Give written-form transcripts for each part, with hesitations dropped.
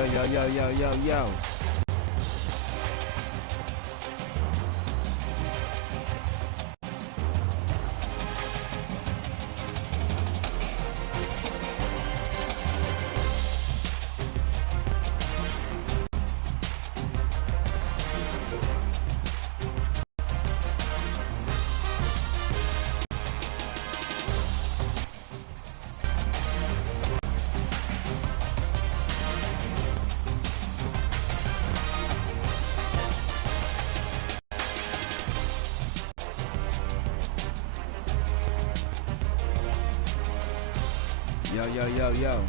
Yo, yo, yo, yo, yo, yo. Yo, yo, yo, yo.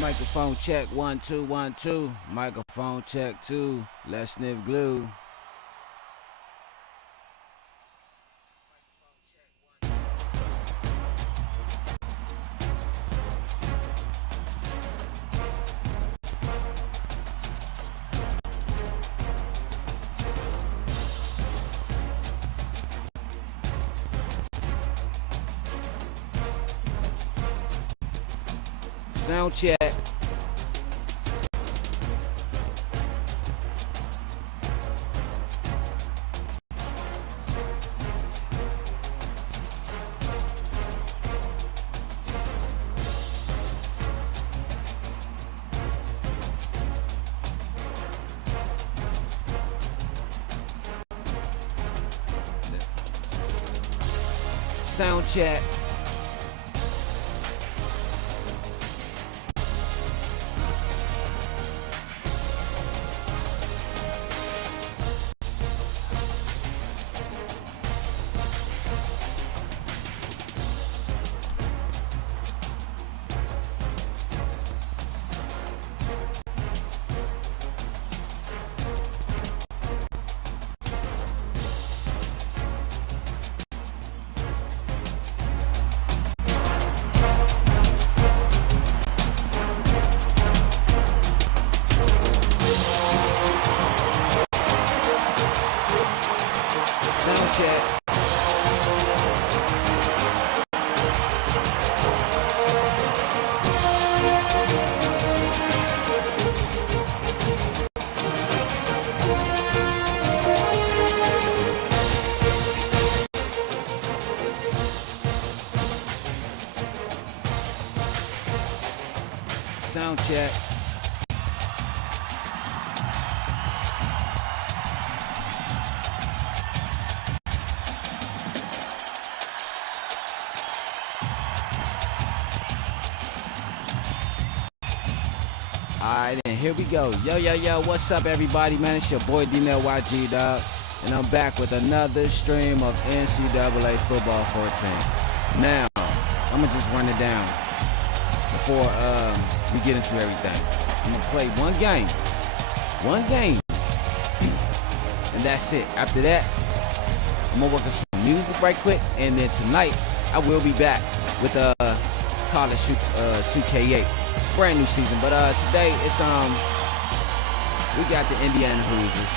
Microphone check, 1 2 1 2. Microphone check 2. Let's sniff glue. Sound check. Sound check. Sound check. Sound check. Alright, and here we go. Yo, yo, yo, what's up, everybody, man? It's your boy, Darnell YG, dog. And I'm back with another stream of NCAA Football 14. Now, I'm going to just run it down before we get into everything. I'm going to play one game. And that's it. After that, I'm going to work on some music right quick. And then tonight, I will be back with College Hoops 2K8. Brand new season, but today it's we got the Indiana Hoosiers.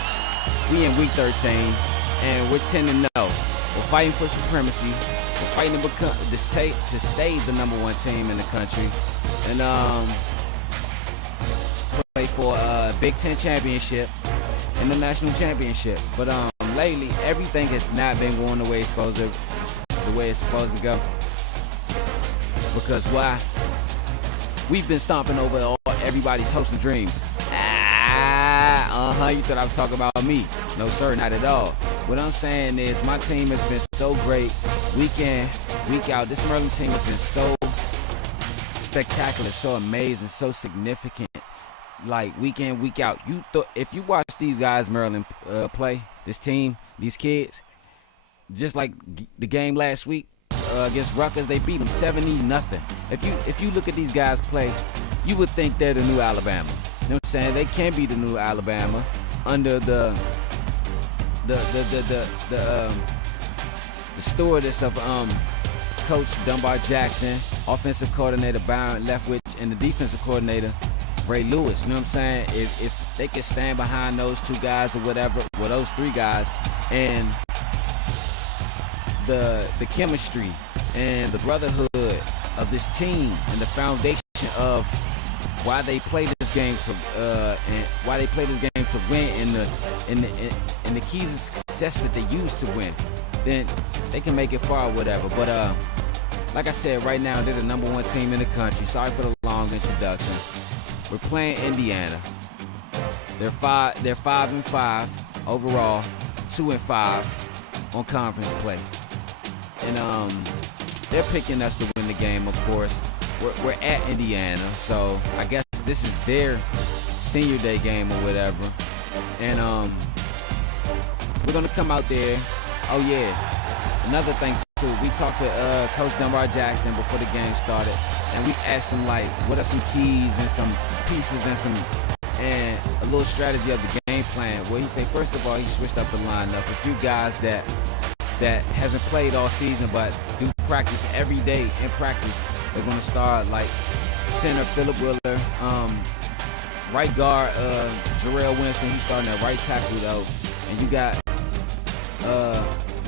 We in week 13, and we're 10-0. We're fighting for supremacy. We're fighting to stay the number one team in the country, and play for a Big Ten championship and the national championship. But lately, everything has not been going the way it's supposed to go. Because why? We've been stomping over everybody's hopes and dreams. You thought I was talking about me. No, sir, not at all. What I'm saying is my team has been so great week in, week out. This Maryland team has been so spectacular, so amazing, so significant. Like, week in, week out. If you watch these guys, Maryland, play, this team, these kids, just like the game last week, against Rutgers, they beat them 70-0. If you look at these guys play, you would think they're the new Alabama. You know what I'm saying? They can be the new Alabama under the stewardess of coach Dunbar Jackson, offensive coordinator Byron Leftwich, and the defensive coordinator Ray Lewis. You know what I'm saying? If they can stand behind those two guys or whatever, well, those three guys, and the chemistry and the brotherhood of this team and the foundation of why they play this game to win and the keys of success that they use to win, then they can make it far or whatever. But like I said, right now they're the #1 team in the country. Sorry for the long introduction. We're playing Indiana. They're 5-5 overall, 2-5 on conference play, and they're picking us to win the game. Of course, we're at Indiana, so I guess this is their senior day game or whatever, and we're gonna come out there. Oh yeah, another thing too. We talked to Coach Dunbar Jackson before the game started, and we asked him like, what are some keys and some pieces and a little strategy of the game plan. Well, he said first of all he switched up the lineup. A few guys that hasn't played all season but do practice every day in practice. They're gonna start like center Phillip Willer, right guard Jarrell Winston. He's starting at right tackle though, and you got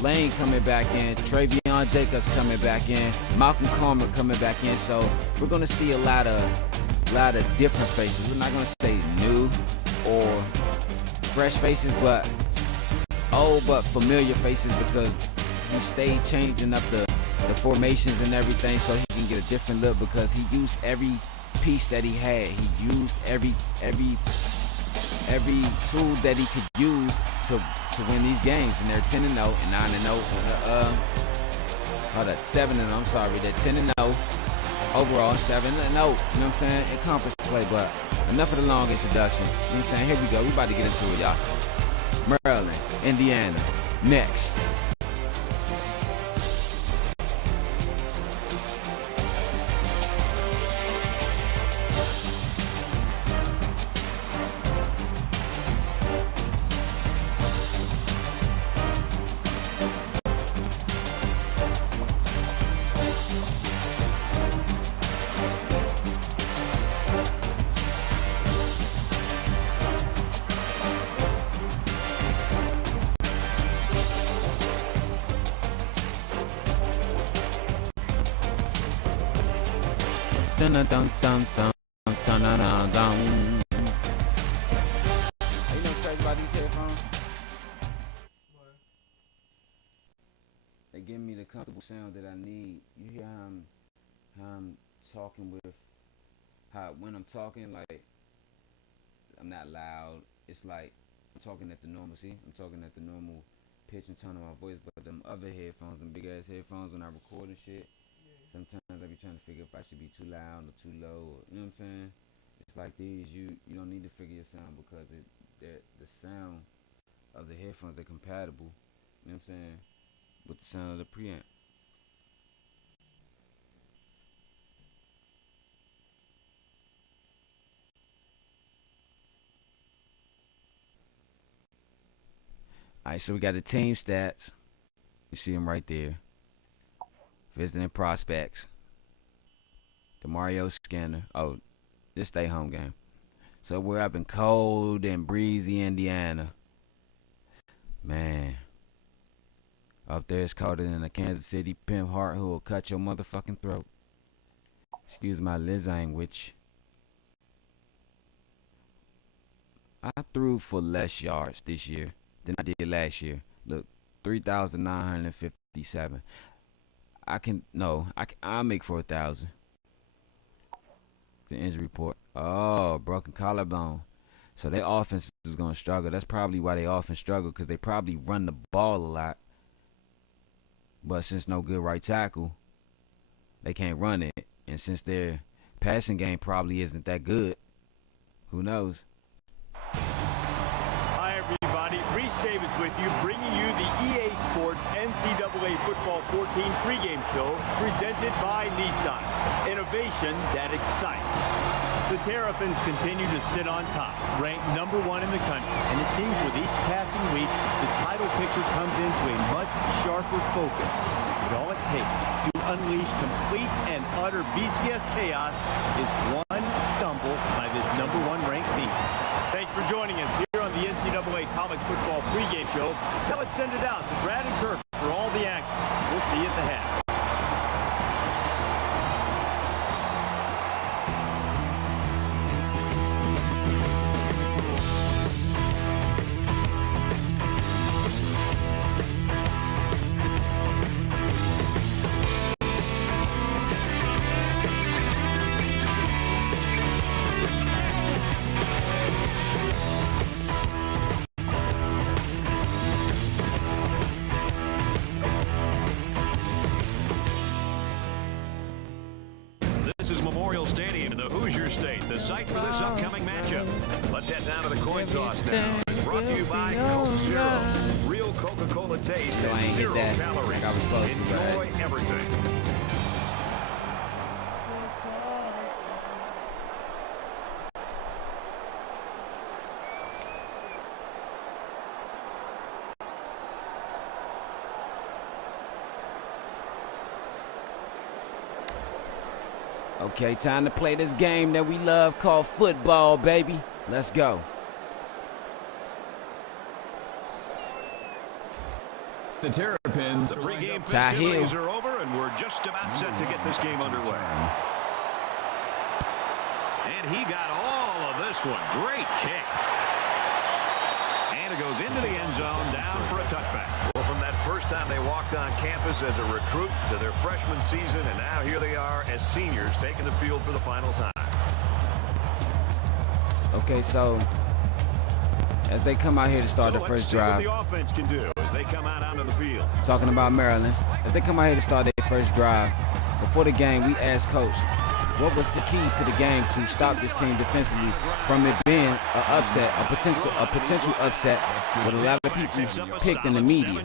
Lane coming back in, Travion Jacobs coming back in, Malcolm Carmer coming back in. So we're gonna see a lot of different faces. We're not gonna say new or fresh faces, but old but familiar faces, because he stayed changing up the formations and everything so he can get a different look, because he used every piece that he had. He used every tool that he could use to win these games, and they're 10-0 and 9-0. Hold up, 7-0. I'm sorry, they're 10-0 overall, 7-0. You know what I'm saying? In conference play, but enough of the long introduction. You know what I'm saying? Here we go. We about to get into it, y'all. Maryland, Indiana, next. Dun dun dun dun dun dun dun dun. You know what's crazy about these headphones? What? They give me the comfortable sound that I need. You hear how I'm talking with when I'm talking, like I'm not loud. It's like I'm talking at the normal. See, I'm talking at the normal pitch and tone of my voice. But them other headphones, them big ass headphones, when I record and shit. Sometimes I be trying to figure if I should be too loud or too low, or, you know what I'm saying? It's like these, you don't need to figure your sound, because the sound of the headphones, they're compatible, you know what I'm saying, with the sound of the preamp. Alright, so we got the team stats. You see them right there. Visiting prospects. The Mario Scanner. Oh, this they home game. So we're up in cold and breezy Indiana. Man. Up there it's colder than a Kansas City pimp heart who will cut your motherfucking throat. Excuse my language. I threw for less yards this year than I did last year. Look, 3,957. I'll make 4,000. The injury report. Oh, broken collarbone. So their offense is going to struggle. That's probably why they often struggle, because they probably run the ball a lot. But since no good right tackle, they can't run it. And since their passing game probably isn't that good, who knows? Hi, everybody. Reese Davis with you, bringing you the EA Sports NCAA Football 14 pregame show presented by Nissan. Innovation that excites. The Terrapins continue to sit on top, ranked #1 in the country. And it seems with each passing week, the title picture comes into a much sharper focus. But all it takes to unleash complete and utter BCS chaos is one stumble by this #1 ranked team. Thanks for joining us here on the NCAA College Football pregame show. Now let's send it out to Brad and Kirk for all the action. We'll see you at the half. Stadium in the Hoosier State, the site for this upcoming matchup. Let's head down to the coin toss now. Brought to you by Coke Zero. Real Coca-Cola taste and 0 calories. Enjoy everything. Okay, time to play this game that we love called football, baby. Let's go. The Terrapins. The pregame festivities are over, and we're just about set to get this game underway. And he got all of this one. Great kick. And it goes into the end zone, down for a touchback. Well, from that first time they walked on campus as a recruit to their freshman season, and now here they are as seniors taking the field for the final time. Okay, so as they come out here to start the first drive, what the offense can do as they come out onto the field. Talking about Maryland, as they come out here to start their first drive, before the game, we asked Coach, what was the keys to the game to stop this team defensively from it being an upset, a potential upset, with a lot of people picked in the media.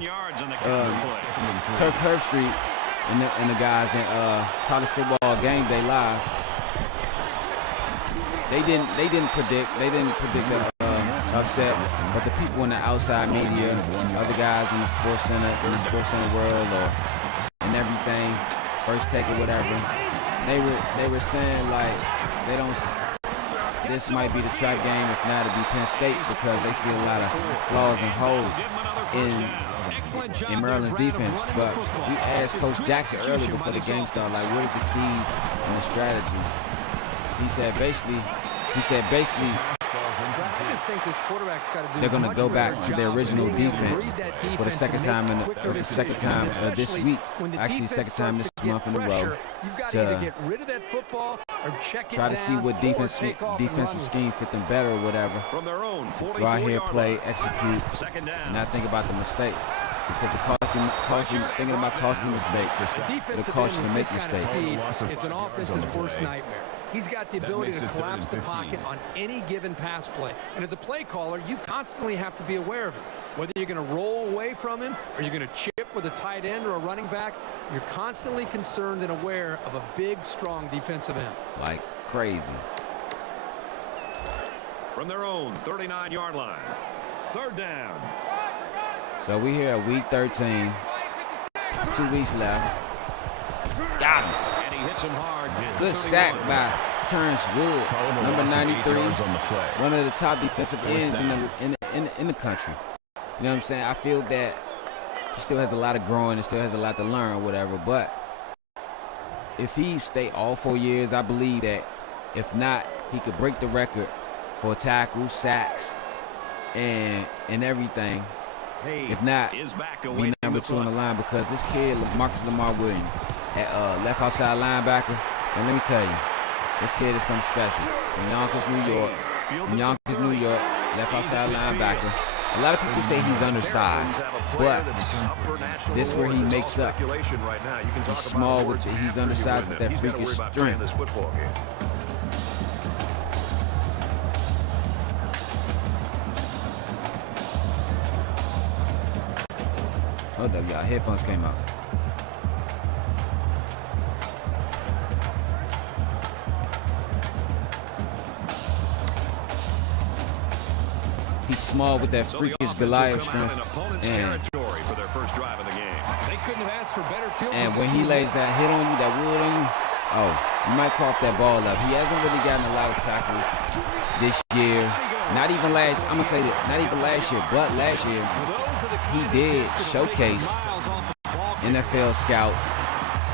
Kirk Herbstreit and the guys in College Football Game Day Live, they didn't predict the upset, but the people in the outside media, other guys in the Sports Center world, and everything, First Take or whatever. They were saying like this might be the trap game, if not it'd be Penn State, because they see a lot of flaws and holes in Maryland's defense. But we asked Coach Jackson earlier before the game started, like, what is the keys and the strategy? He said basically they're going to go back to their original defense for the second time this week, actually second time this month in a row, to try to see what defensive scheme fit them better or whatever. Go out here, play, execute, not think about the mistakes. Because thinking about costly mistakes, it'll cost you to make mistakes. It's an offense's worst nightmare. He's got the ability to collapse the pocket on any given pass play. And as a play caller, you constantly have to be aware of it. Whether you're going to roll away from him or you're going to chip with a tight end or a running back, you're constantly concerned and aware of a big, strong defensive end. Like crazy. From their own 39-yard line, third down. So we here at week 13. There's 2 weeks left. Got him. And he hits him hard. Good sack by Terrence Wood, number 93, one of the top defensive ends in the country. You know what I'm saying? I feel that he still has a lot of growing and still has a lot to learn or whatever. But if he stay all 4 years, I believe that if not, he could break the record for tackles, sacks, and everything. If not, be number 2 on the line, because this kid, Marcus Lamar Williams, at left outside linebacker, and let me tell you, this kid is something special. From Yonkers, New York, left outside linebacker. A lot of people say he's undersized, but this is where he makes up. He's small, he's undersized with that freakish strength. Hold up, y'all. Headphones came out. He's small with that freakish Goliath strength. And when he lays that hit on you, that wood on you, oh, you might cough that ball up. He hasn't really gotten a lot of tackles this year. Not even last, I'm going to say that, not even last year, but last year, he did showcase NFL scouts,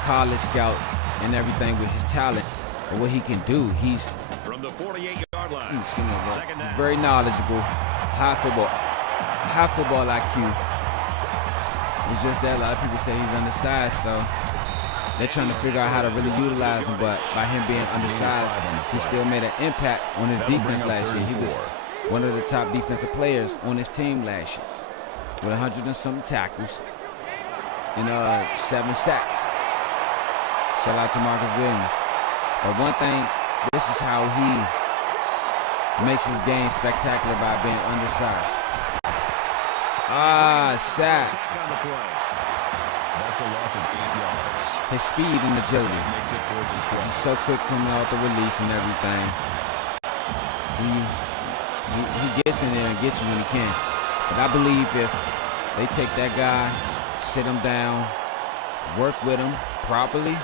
college scouts, and everything with his talent and what he can do. He's from the 48-yard line. He's very knowledgeable. High football IQ. It's just that a lot of people say he's undersized, so they're trying to figure out how to really utilize him. But by him being undersized, he still made an impact on his defense last year. He was one of the top defensive players on his team last year with 100 and something tackles and 7 sacks. Shout out to Marcus Williams. But one thing, this is how he makes his game spectacular by being undersized. Sack. That's a loss of 8 yards. His speed and agility. He's so quick coming out the release and everything. He gets in there and gets you when he can. But I believe if they take that guy, sit him down, work with him properly,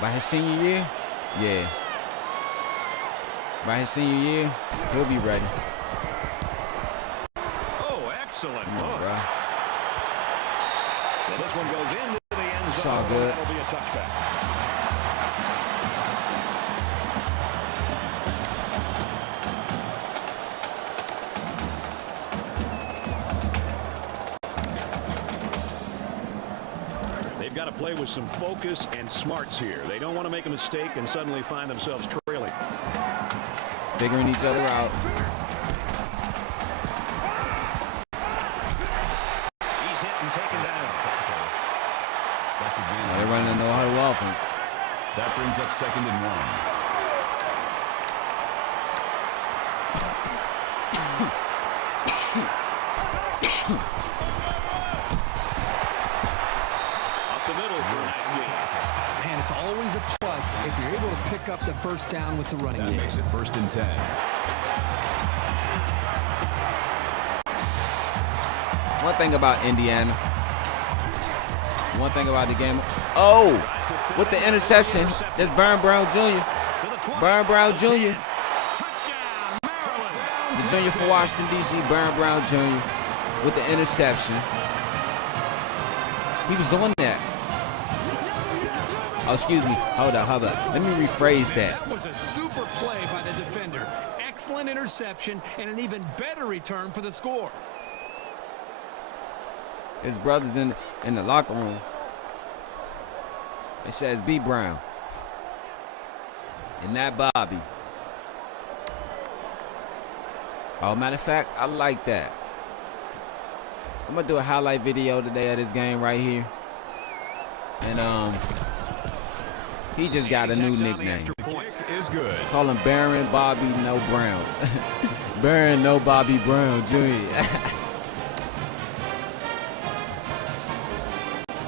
by his senior year, yeah. By his senior year, he'll be ready. Oh, excellent. Bro. So this one goes into the end zone. It's all good. That'll be a touchback. They've got to play with some focus and smarts here. They don't want to make a mistake and suddenly find themselves trailing. Figuring each other out. He's hit and taken down. That's a game. They're running a no-huddle offense. That brings up 2nd and 1. Man, it's always a plus if you're able to pick up the first down with the running game. That makes it 1st and 10. One thing about Indiana. One thing about the game. Oh, with the interception, there's Burn Brown Jr. Burn Brown Jr. The junior for Washington, D.C., Burn Brown Jr. with the interception. He was on that. Oh, excuse me. Hold up. Let me rephrase that. That was a super play by the defender. Excellent interception and an even better return for the score. His brother's in the locker room. It says B. Brown. And that Bobby. Oh, matter of fact, I like that. I'm going to do a highlight video today of this game right here. And, he just got a new nickname. Is good. Call him Baron Bobby No Brown. Baron No Bobby Brown Jr.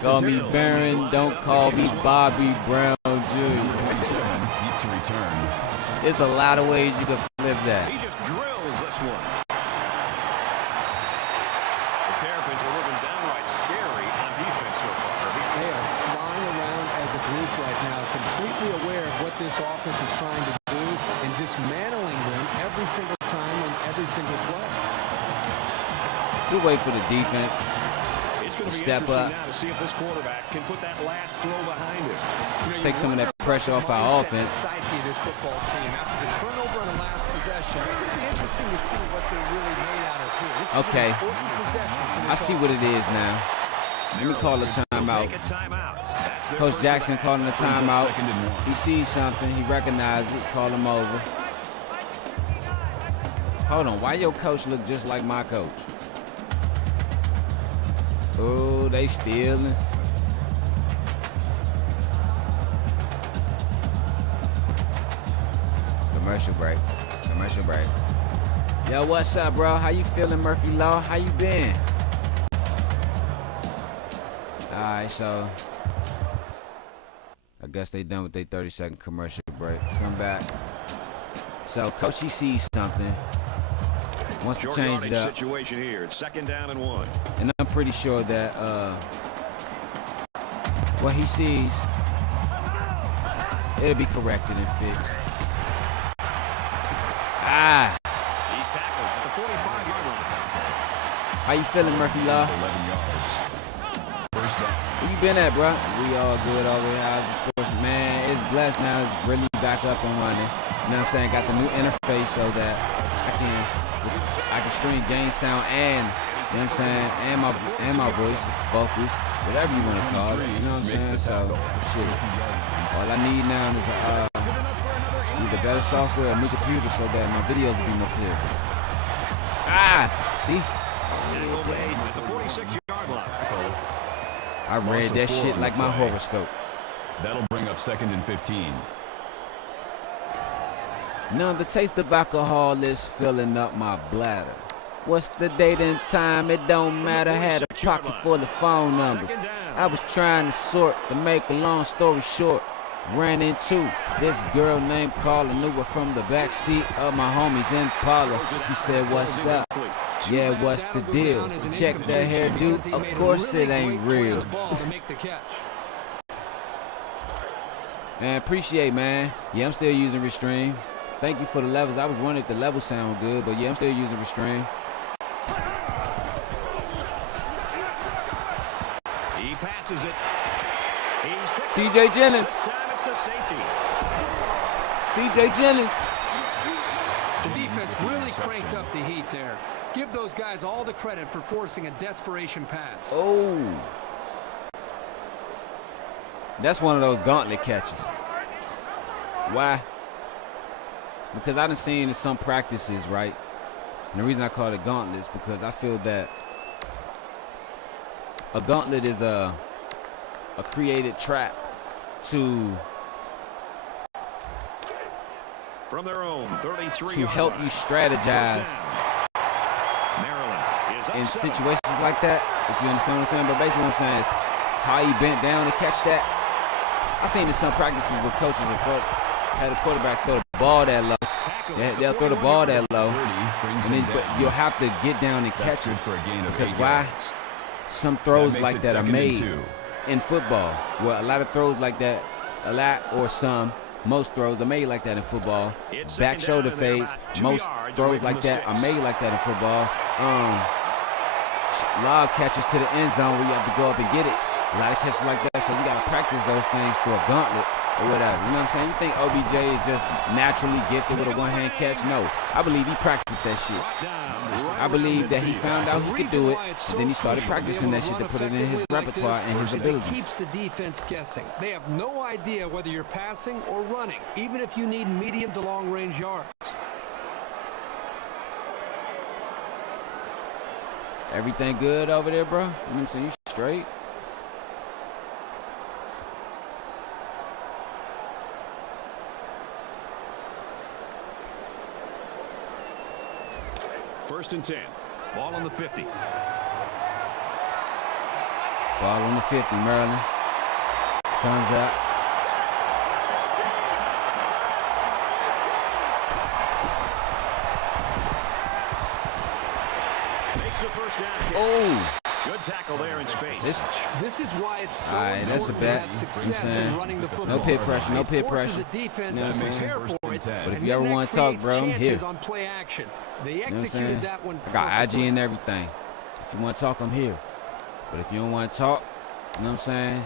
Call me Baron, don't call me Bobby Brown Jr. Deep to return. There's a lot of ways you can flip that. He just drills this one. The Terrapins are looking downright scary on defense so far. They are flying around as a group right now, completely aware of what this offense is trying to do and dismantling them every single time on every single play. Good wait for the defense. It's going to be Step up. now to see if this quarterback can put that last throw behind him. Take some of that pressure off our offense. Psyche of this football team after the turnover on the last possession. It'll be interesting to see what they're really made out of here. This is an Okay. important possession for this I see what it is now. Let me call a timeout. Take a timeout. That's their Coach first Jackson back. calling a timeout. 2nd and 1. He sees something. He recognizes it. Call him over. Hold on. Why your coach look just like my coach? Oh, they stealing. Commercial break. Commercial break. Yo, what's up, bro? How you feeling, Murphy Law? How you been? right, so I guess they done with their 30-second commercial break. Come back. So Coach, he sees something. Wants to change it up. Situation here. It's 2nd down and 1. And I'm pretty sure that what he sees, it'll be corrected and fixed. He's tackled at the 45-yard line. How you feeling, Murphy Law? 11 yards. First down. Where you been at, bro? We all good over here. How's the sports? Man, it's blessed now. It's really back up and running. You know what I'm saying? Got the new interface so that I can stream game sound and, you know what I'm saying, and my voice, vocals, whatever you want to call it. You know what I'm saying? So, shit. All I need now is either better software or a new computer so that my videos will be more clear. See? At the 46-yard line. I read that shit like my horoscope. That'll bring up 2nd and 15. Now the taste of alcohol is filling up my bladder. What's the date and time? It don't matter. Had a pocket full of phone numbers. I was trying to sort to make a long story short. Ran into this girl named Carla, knew her from the back seat of my homie's Impala. She said, "What's up? Yeah, what's the deal? Check that hairdo. Of course it ain't real." Man, appreciate, man. Yeah, I'm still using Restream. Thank you for the levels. I was wondering if the levels sound good, but yeah, I'm still using Restream. He passes it. TJ Jennings. TJ Jennings. The defense really cranked up the heat there. Give those guys all the credit for forcing a desperation pass. Oh. That's one of those gauntlet catches. Why? Because I done seen in some practices, right? And the reason I call it gauntlet is because I feel that a gauntlet is a created trap to from their own 33 to help you strategize in situations like that, if you understand what I'm saying. But basically what I'm saying is how he bent down to catch that. I seen in some practices where coaches have had a quarterback throw the ball that low. They'll throw the ball that low, and then, but you'll have to get down and catch it. Because why? Some throws like that are made in football. Well, a lot of throws like that, most throws are made like that in football. Back shoulder fades, most throws like that are made like that in football. Lob catches to the end zone where you have to go up and get it. A lot of catches like that, so you got to practice those things through a gauntlet or whatever. You know what I'm saying? You think OBJ is just naturally gifted with a one-hand catch? No. I believe he practiced that shit. I believe that he found out he could do it, and then he started practicing that shit to put it in his repertoire and his abilities. It keeps the defense guessing. They have no idea whether you're passing or running, even if you need medium to long-range yards. Everything good over there, bro? You know what I'm saying? You straight? First and 10. Ball on the 50. Ball on the 50, Maryland. Comes up. Makes the first down. Oh! Good tackle there in space. This is why it's so important that's a bet. to have success in running the football. No peer pressure, no peer pressure. You know what I'm saying? But if you ever want want to talk, bro, I'm here. On play action. They You know what I'm executed saying? that one I got perfectly. IG and everything. If you want to talk, I'm here. But if you don't want to talk, you know what I'm saying?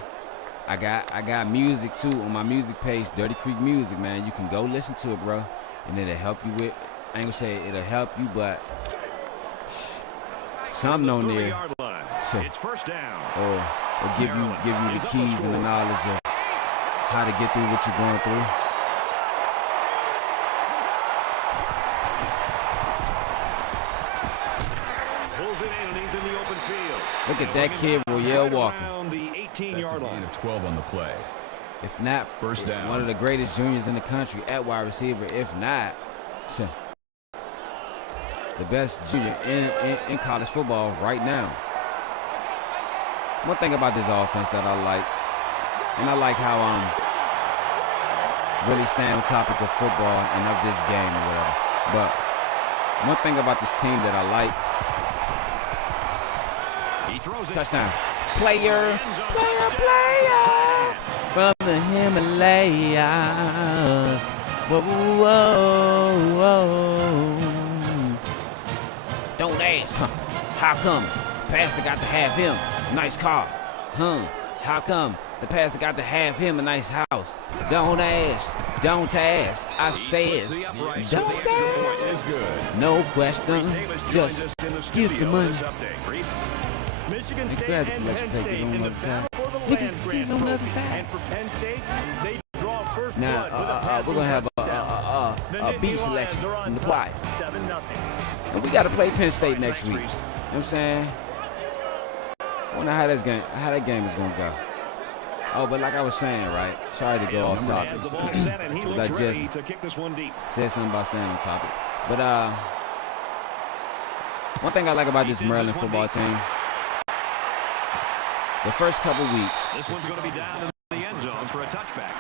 I got music too on my music page, Dirty Creek Music, man. You can go listen to it, bro, and it'll help you with. I ain't gonna say it'll help you, but something on there. It's first down. Or give you the keys and the knowledge of how to get through what you're going through. Pulls it in and he's in the open field. Look at that kid, Royale Walker. The 18-yard line. Of 12 on the play. If not, First down. one of the greatest juniors in the country at wide receiver. If not, the best junior in college football right now. one thing about this offense that I like, and I like how really staying on topic of football and of this game or whatever. But one thing about this team that I like, He throws it. touchdown. Player from the Himalayas. Whoa, whoa, whoa. Don't ask, huh? How come pastor got to have him a nice car? Huh? How come the pastor got to have him a nice house? Don't ask, don't ask. I said, don't ask. No questions, just give the money. Michigan Hey, State grab the and collection Penn plate, State get on in the the other side. battle for the Look land at grant on the other tonight. side. And for Penn State, they draw first Now, blood with a we're gonna have passing a beat selection from the choir. 7-0. And we got to play Penn State next week. You know what I'm saying? I wonder how that game is gonna go. Oh, but like I was saying, right? Sorry to go off topic. Because I just said something about staying on topic. But one thing I like about this Maryland football team, the first couple weeks, This one's going to be down in the end zone for a touchback.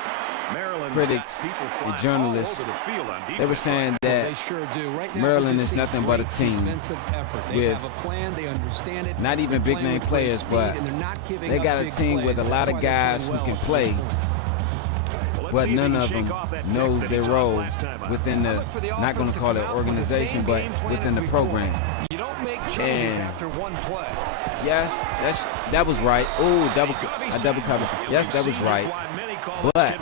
critics and journalists, they were saying They that sure do. Right now, Maryland we is just see nothing but a great team defensive effort. They with have a plan, they understand it. not even They're big playing name with great players, speed, but and they're not giving they up got a big team plays. with a That's lot why of they're guys who playing can well play, at this point. but none of them knows their role within the, not going to call it organization, but within the program. You don't make changes And after one play. yes, that was right. Ooh, double cover. Yes, that was right. But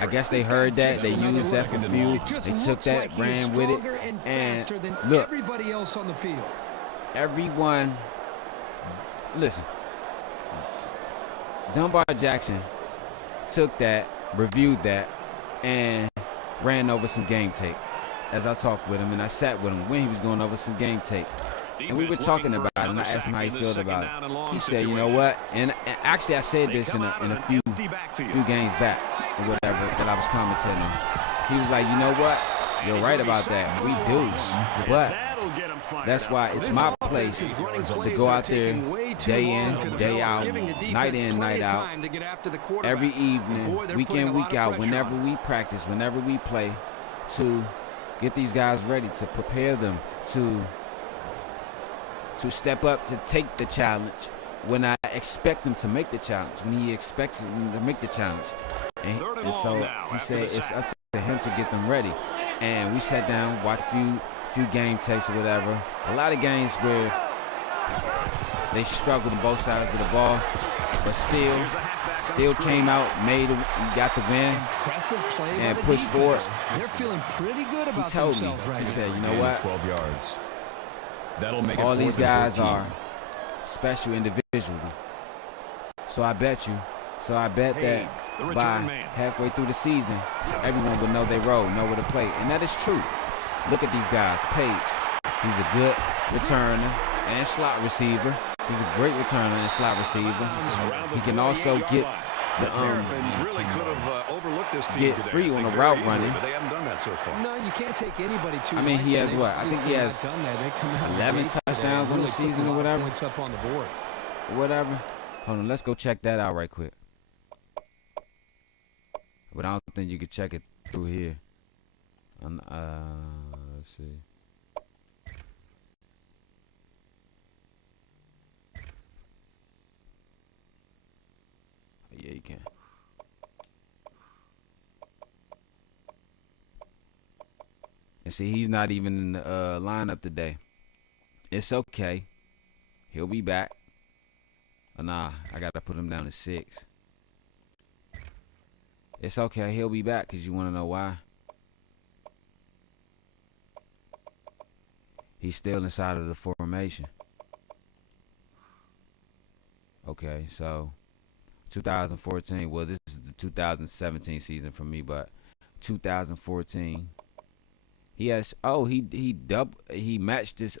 I guess they heard that. They used that for fuel. They took that, ran with it. And look, everybody else on the field. everyone, listen, Dunbar Jackson took that, reviewed that, and ran over some game tape. As I talked with him and I sat with him when he was going over some game tape. And we were talking about it, and I asked him how he felt about it. He said, you know what? And actually, I said this in a few games back, or whatever, that I was commenting on. He was like, you know what? You're right about that. We do. But that's why it's my place to go out there day in, day out, night in, night out, every evening, week in, week out, whenever we practice, whenever we play, to get these guys ready, to prepare them to step up, to take the challenge when I expect them to make the challenge, when he expects them to make the challenge. And so he said it's up to him to get them ready. And we sat down, watched a few game tapes or whatever. A lot of games where they struggled on both sides of the ball, but still came out, got the win, Impressive play and by the pushed forward. defense. They're feeling pretty good He about told me, themselves right he now. said, you know what? 12 yards. That'll make it All these 4th and guys 14. are special individually. So I bet that by halfway through the season, everyone would know their role, know where to play. And that is true. Look at these guys. Page, he's a good returner and slot receiver. He's a great returner and slot receiver. He can also get get free on the route running. But they haven't done that so far. No, you can't take anybody too I mean, he lightly. has They've what? I think he obviously not has done that. They come out 11 great today. touchdowns on the Really put season a or lot of whatever. points up on the board. Whatever. Hold on, let's go check that out right quick. But I don't think you can check it through here. Let's see. Yeah, you can. And see, he's not even in the lineup today. It's okay. He'll be back. Nah, I got to put him down to 6. It's okay. He'll be back because you want to know why? He's still inside of the formation. Okay, so 2014. Well, this is the 2017 season for me, but 2014. He has. Oh, he matched his.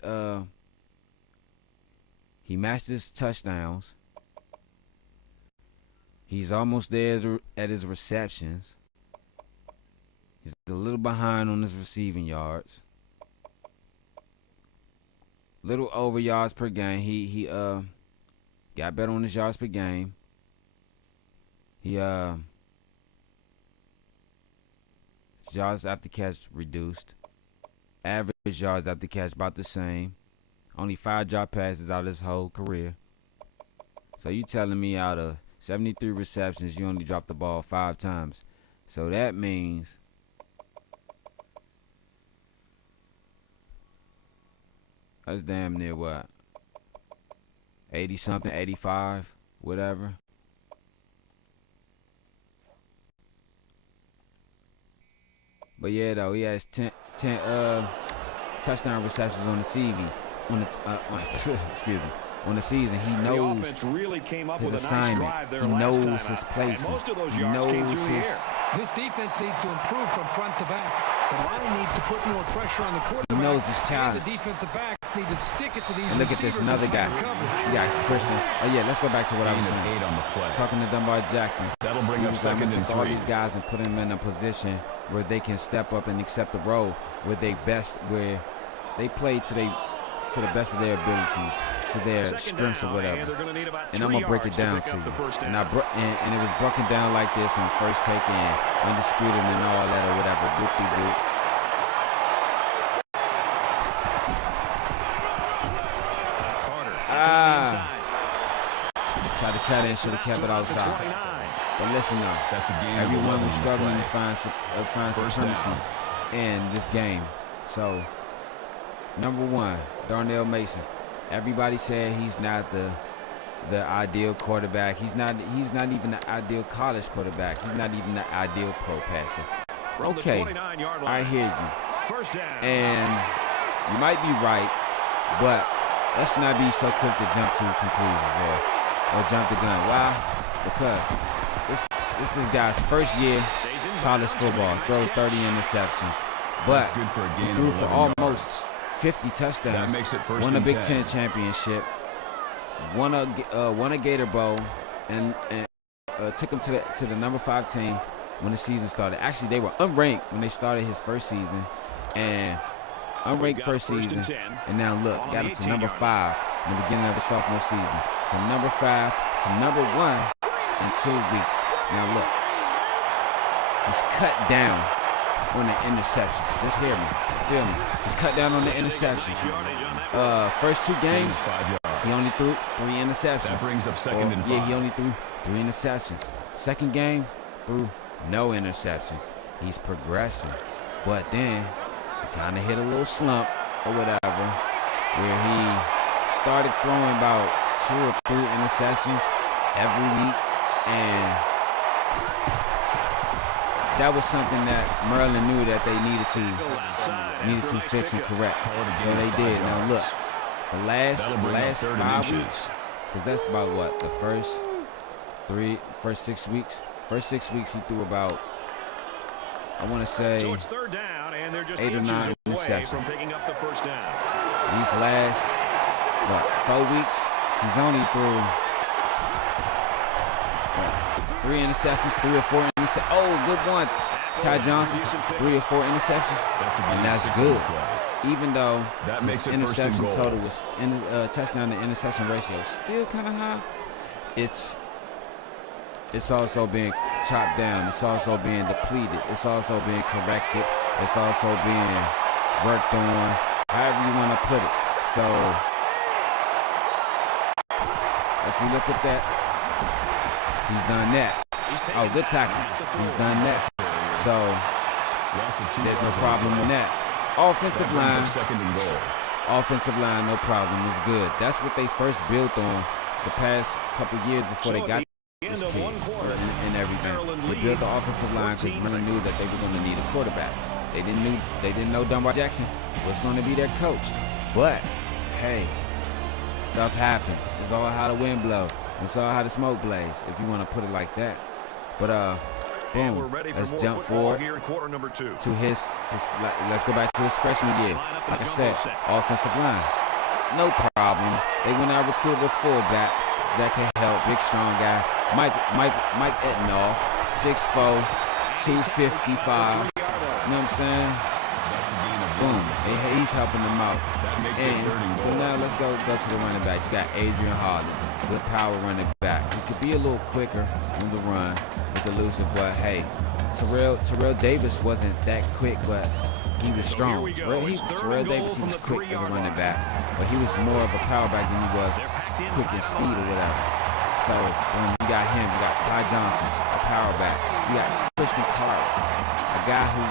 He matched his touchdowns. He's almost there at his receptions. He's a little behind on his receiving yards. Little over yards per game. He got better on his yards per game. He yards after catch reduced. Average yards after catch about the same. Only 5 drop passes out of his whole career. So you telling me out of 73 receptions, you only dropped the ball 5 times. So that means that's damn near what? 80-something, 85, whatever. But yeah, though, he has 10 touchdown receptions on the CV. On the season, he knows his assignment. He knows his placement. He knows his. This defense needs to improve from front to back. The line needs to put more pressure on the quarterback. He knows his challenge. The defensive backs need to stick it to these. And look at this, another guy. You got Christian. Oh yeah, let's go back to what I was saying. Talking to Dunbar Jackson. That'll bring up second and 3. All these guys and put them in a position where they can step up and accept the role where they play to the best of their abilities, to their strengths or whatever. And I'm gonna break it down to you. And it was broken down like this on first take and undisputed and all that or whatever. Group. Tried to cut in, should have kept it outside. But listen though, everyone was struggling to find supremacy in this game. So, number 1, Darnell Mason. Everybody said he's not the ideal quarterback. He's not even the ideal college quarterback. He's not even the ideal pro passer. Okay, I hear you. And you might be right, but let's not be so quick to jump to conclusions or jump the gun. Why? Because this guy's first year college football, throws 30 interceptions, but he threw for almost 50 touchdowns, won a Big Ten championship, won a Gator Bowl, and took him to the number 5 team when the season started. Actually, they were unranked when they started his first season, and unranked first season, and now look, got it to number 5 in the beginning of the sophomore season. From number 5 to number 1 in 2 weeks. Now look, he's cut down on the interceptions. Just hear me, feel me. He's cut down on the interceptions. First 2 games, he only threw 3 interceptions. That brings up second and 5. Yeah, he only threw 3 interceptions. Second game, threw no interceptions. He's progressing, but then he kind of hit a little slump or whatever, where he started throwing about 2 or 3 interceptions every week, and that was something that Maryland knew that they needed to fix and correct. So they did. Now look, the last 5 weeks, because that's about what, the first 6 weeks. First 6 weeks he threw about, I want to say, 8 or 9 interceptions. These last 4 weeks, he's only threw 3 interceptions, 3 or 4 interceptions. Oh, good one, Ty Johnson. 3 or 4 interceptions, and that's good. Even though his interception total was touchdown to interception ratio still kind of high, it's also being chopped down. It's also being depleted. It's also being corrected. It's also being worked on, however you want to put it. So if you look at that, he's done that. Oh, good tackle. He's done that. So there's no problem with that. Offensive line, no problem. It's good. That's what they first built on the past couple years before they got this kid and everything. They built the offensive line because Maryland knew that they were going to need a quarterback. They didn't know Dunbar Jackson was going to be their coach. But hey, stuff happened. It's all how the wind blows. It's all how the smoke blaze, if you want to put it like that. But boom, let's jump forward to his let's go back to his freshman year. Like I said, offensive line, no problem. They went out recruited a fullback that can help, big strong guy, Mike Etnoff, 6'4", 255. You know what I'm saying? Boom. He's helping them out. And so now let's go to the running back. You got Adrian Harlan, good power running back. He could be a little quicker on the run with the elusive, but hey, Terrell Davis wasn't that quick, but he was strong. Terrell Davis, he was quick as a running back, but he was more of a power back than he was quick in speed or whatever. So when you got him, you got Ty Johnson, a power back. You got Christian Carter, a guy who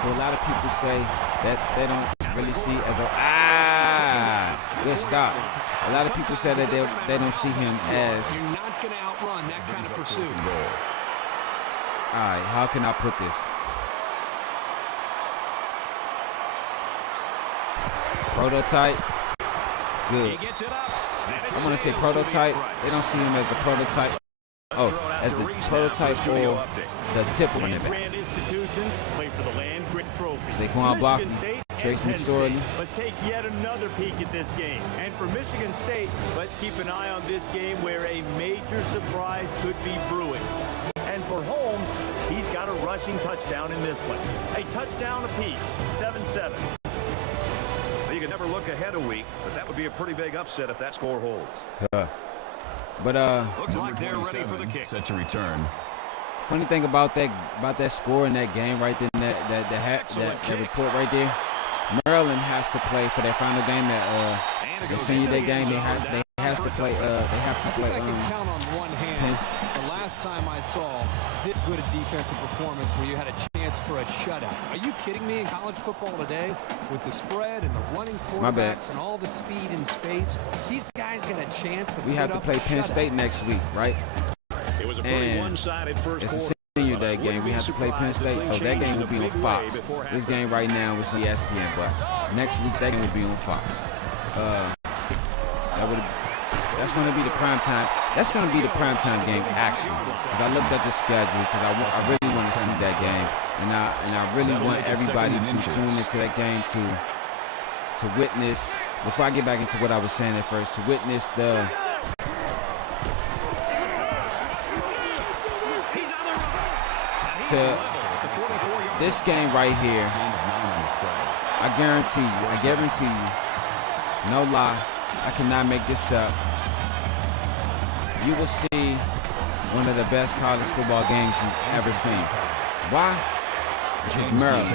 a lot of people say that they don't really see as a good stop. A lot of people say that they don't see him as. You're not going to outrun that kind of pursuit. All right, how can I put this? Prototype, good. I'm gonna say prototype. They don't see him as the prototype. Oh, as the prototype or the tip running back. Saquon Barkley, Trace McSorley. Let's take yet another peek at this game. And for Michigan State, let's keep an eye on this game where a major surprise could be brewing. And for Holmes, he's got a rushing touchdown in this one. A touchdown apiece, 7-7. You can never look ahead a week, but that would be a pretty big upset if that score holds. But looks like they're ready for the kick. Set to return. Funny thing about that score in that game right there, that report right there, Maryland has to play for their final game, the senior day game. They have to play. I can count on one hand the last time I saw this good a defensive performance where you had a chance for a shutout. Are you kidding me? In college football today, with the spread and the running quarterbacks and all the speed and space, these guys got a chance to. We have to play Penn State next week, right? It was a pretty one-sided first it's quarter. a senior day game. We have to play Penn State, so that game will be on Fox. This game right now is ESPN, but next week that game will be on Fox. That's going to be the prime time. That's going to be the prime time game, actually. Because I looked at the schedule, because I really want to see that game, and I really want everybody to tune into that game to witness. Before I get back into what I was saying at first, to witness this game right here. I guarantee you, no lie, I cannot make this up. You will see one of the best college football games you've ever seen. Why? Because Maryland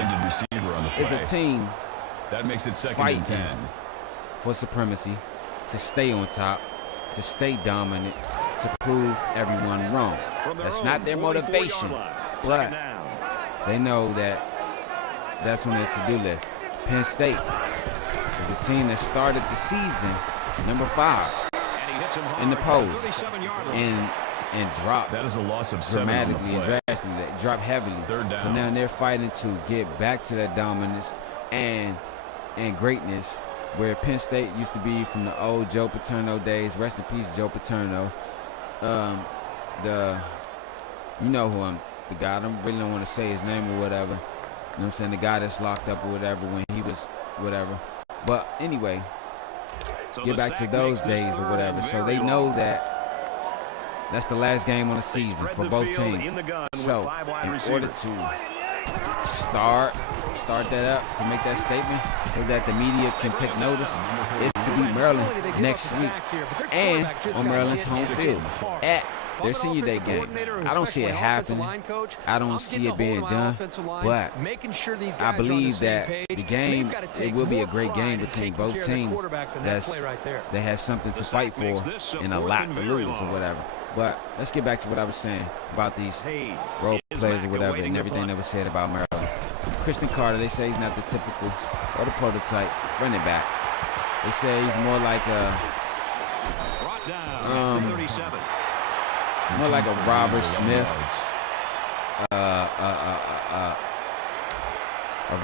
is a team that makes it second fighting and 10 for supremacy, to stay on top, to stay dominant, to prove everyone wrong. That's not their motivation, but they know that that's on their to-do list. Penn State is a team that started the season number 5 in the polls and dropped That is a loss of dramatically and drastically, dropped heavily. So now they're fighting to get back to that dominance and greatness where Penn State used to be from the old Joe Paterno days. Rest in peace, Joe Paterno. You know who the guy. I don't want to say his name or whatever. You know what I'm saying? The guy that's locked up or whatever when he was whatever. But anyway, get back to those days or whatever. So they know that that's the last game on the season for both teams. So in order to start that up, to make that statement so that the media can take notice, is to beat Maryland next week and on Maryland's home field at their senior day game. I don't see it happening. I don't see it being done, but I believe that the game, it will be a great game between both teams that has something to fight for and a lot to lose or whatever. But let's get back to what I was saying about these role players or whatever and everything that was said about Maryland. Christian Carter, they say he's not the typical or the prototype running back. They say he's more like a Robert Smith, a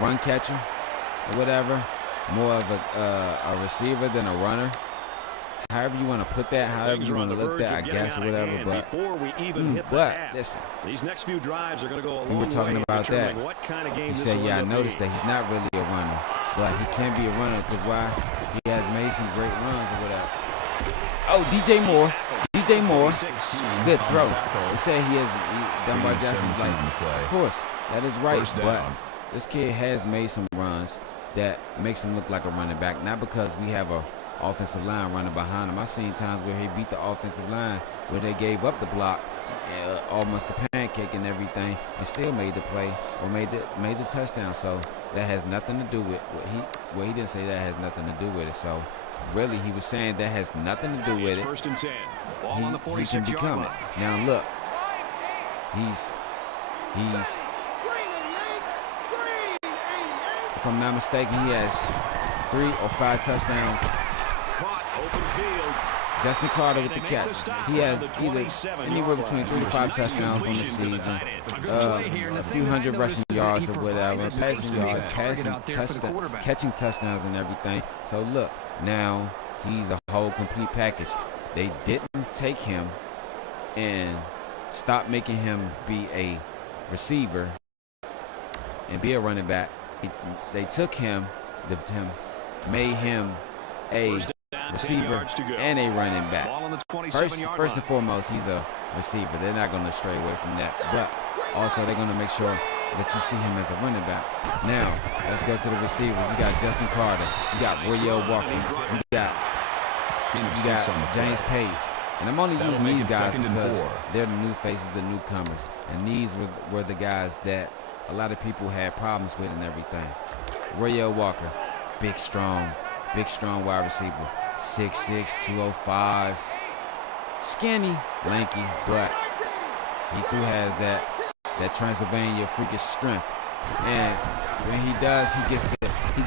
run catcher or whatever, more of a receiver than a runner. However you want to put that, however you want to look that, I guess, or whatever. But listen, these next few drives are going to go a long way. We were talking about that. He said, yeah, I noticed that he's not really a runner, but he can be a runner because why? He has made some great runs or whatever. Oh, DJ Moore, good throw. They say he has Dunbar Jackson was like, of course, that is right, but this kid has made some runs that makes him look like a running back, not because we have a offensive line running behind him. I've seen times where he beat the offensive line where they gave up the block, almost the pancake and everything, and still made the play or made the touchdown. So that has nothing to do with what he didn't say that has nothing to do with it. So really, he was saying that has nothing to do with it. First and 10. Ball on the He can become it. Now look, he's if I'm not mistaken, he has 3 or 5 touchdowns. Caught, open field. Justin Carter with the catch. He has either anywhere between 3 to 5 touchdowns on the season, a few hundred rushing yards or whatever, passing yards, catching touchdowns and everything. So look, now he's a whole complete package. They didn't take him and stop making him be a receiver and be a running back. They took him, made him a receiver and a running back. First and foremost, he's a receiver. They're not going to stray away from that. But also, they're going to make sure that you see him as a running back. Now, let's go to the receivers. You got Justin Carter. You got Royale Walker. You got James Page. And I'm only using these guys because they're the new faces, the newcomers. And these were the guys that a lot of people had problems with and everything. Royale Walker, big, strong wide receiver. 6'6", 205. Skinny, lanky, but he too has that Transylvania freakish strength. And when he does, he gets the he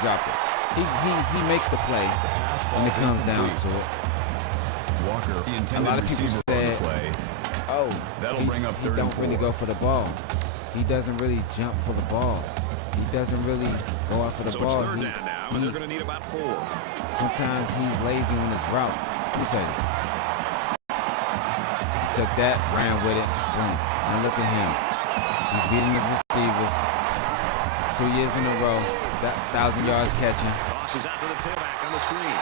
dropped it. He makes the play when it comes down to it. Walker, a lot of people said, oh, he don't really go for the ball. He doesn't really jump for the ball. He doesn't really go out for the ball. It's third down now, and they're going to need about 4. Sometimes he's lazy on his routes. Let me tell you. He took that, ran with it, boom. Now look at him. He's beating his receivers 2 years in a row. 1,000 yards catching. Tosses out to the tailback on the screen.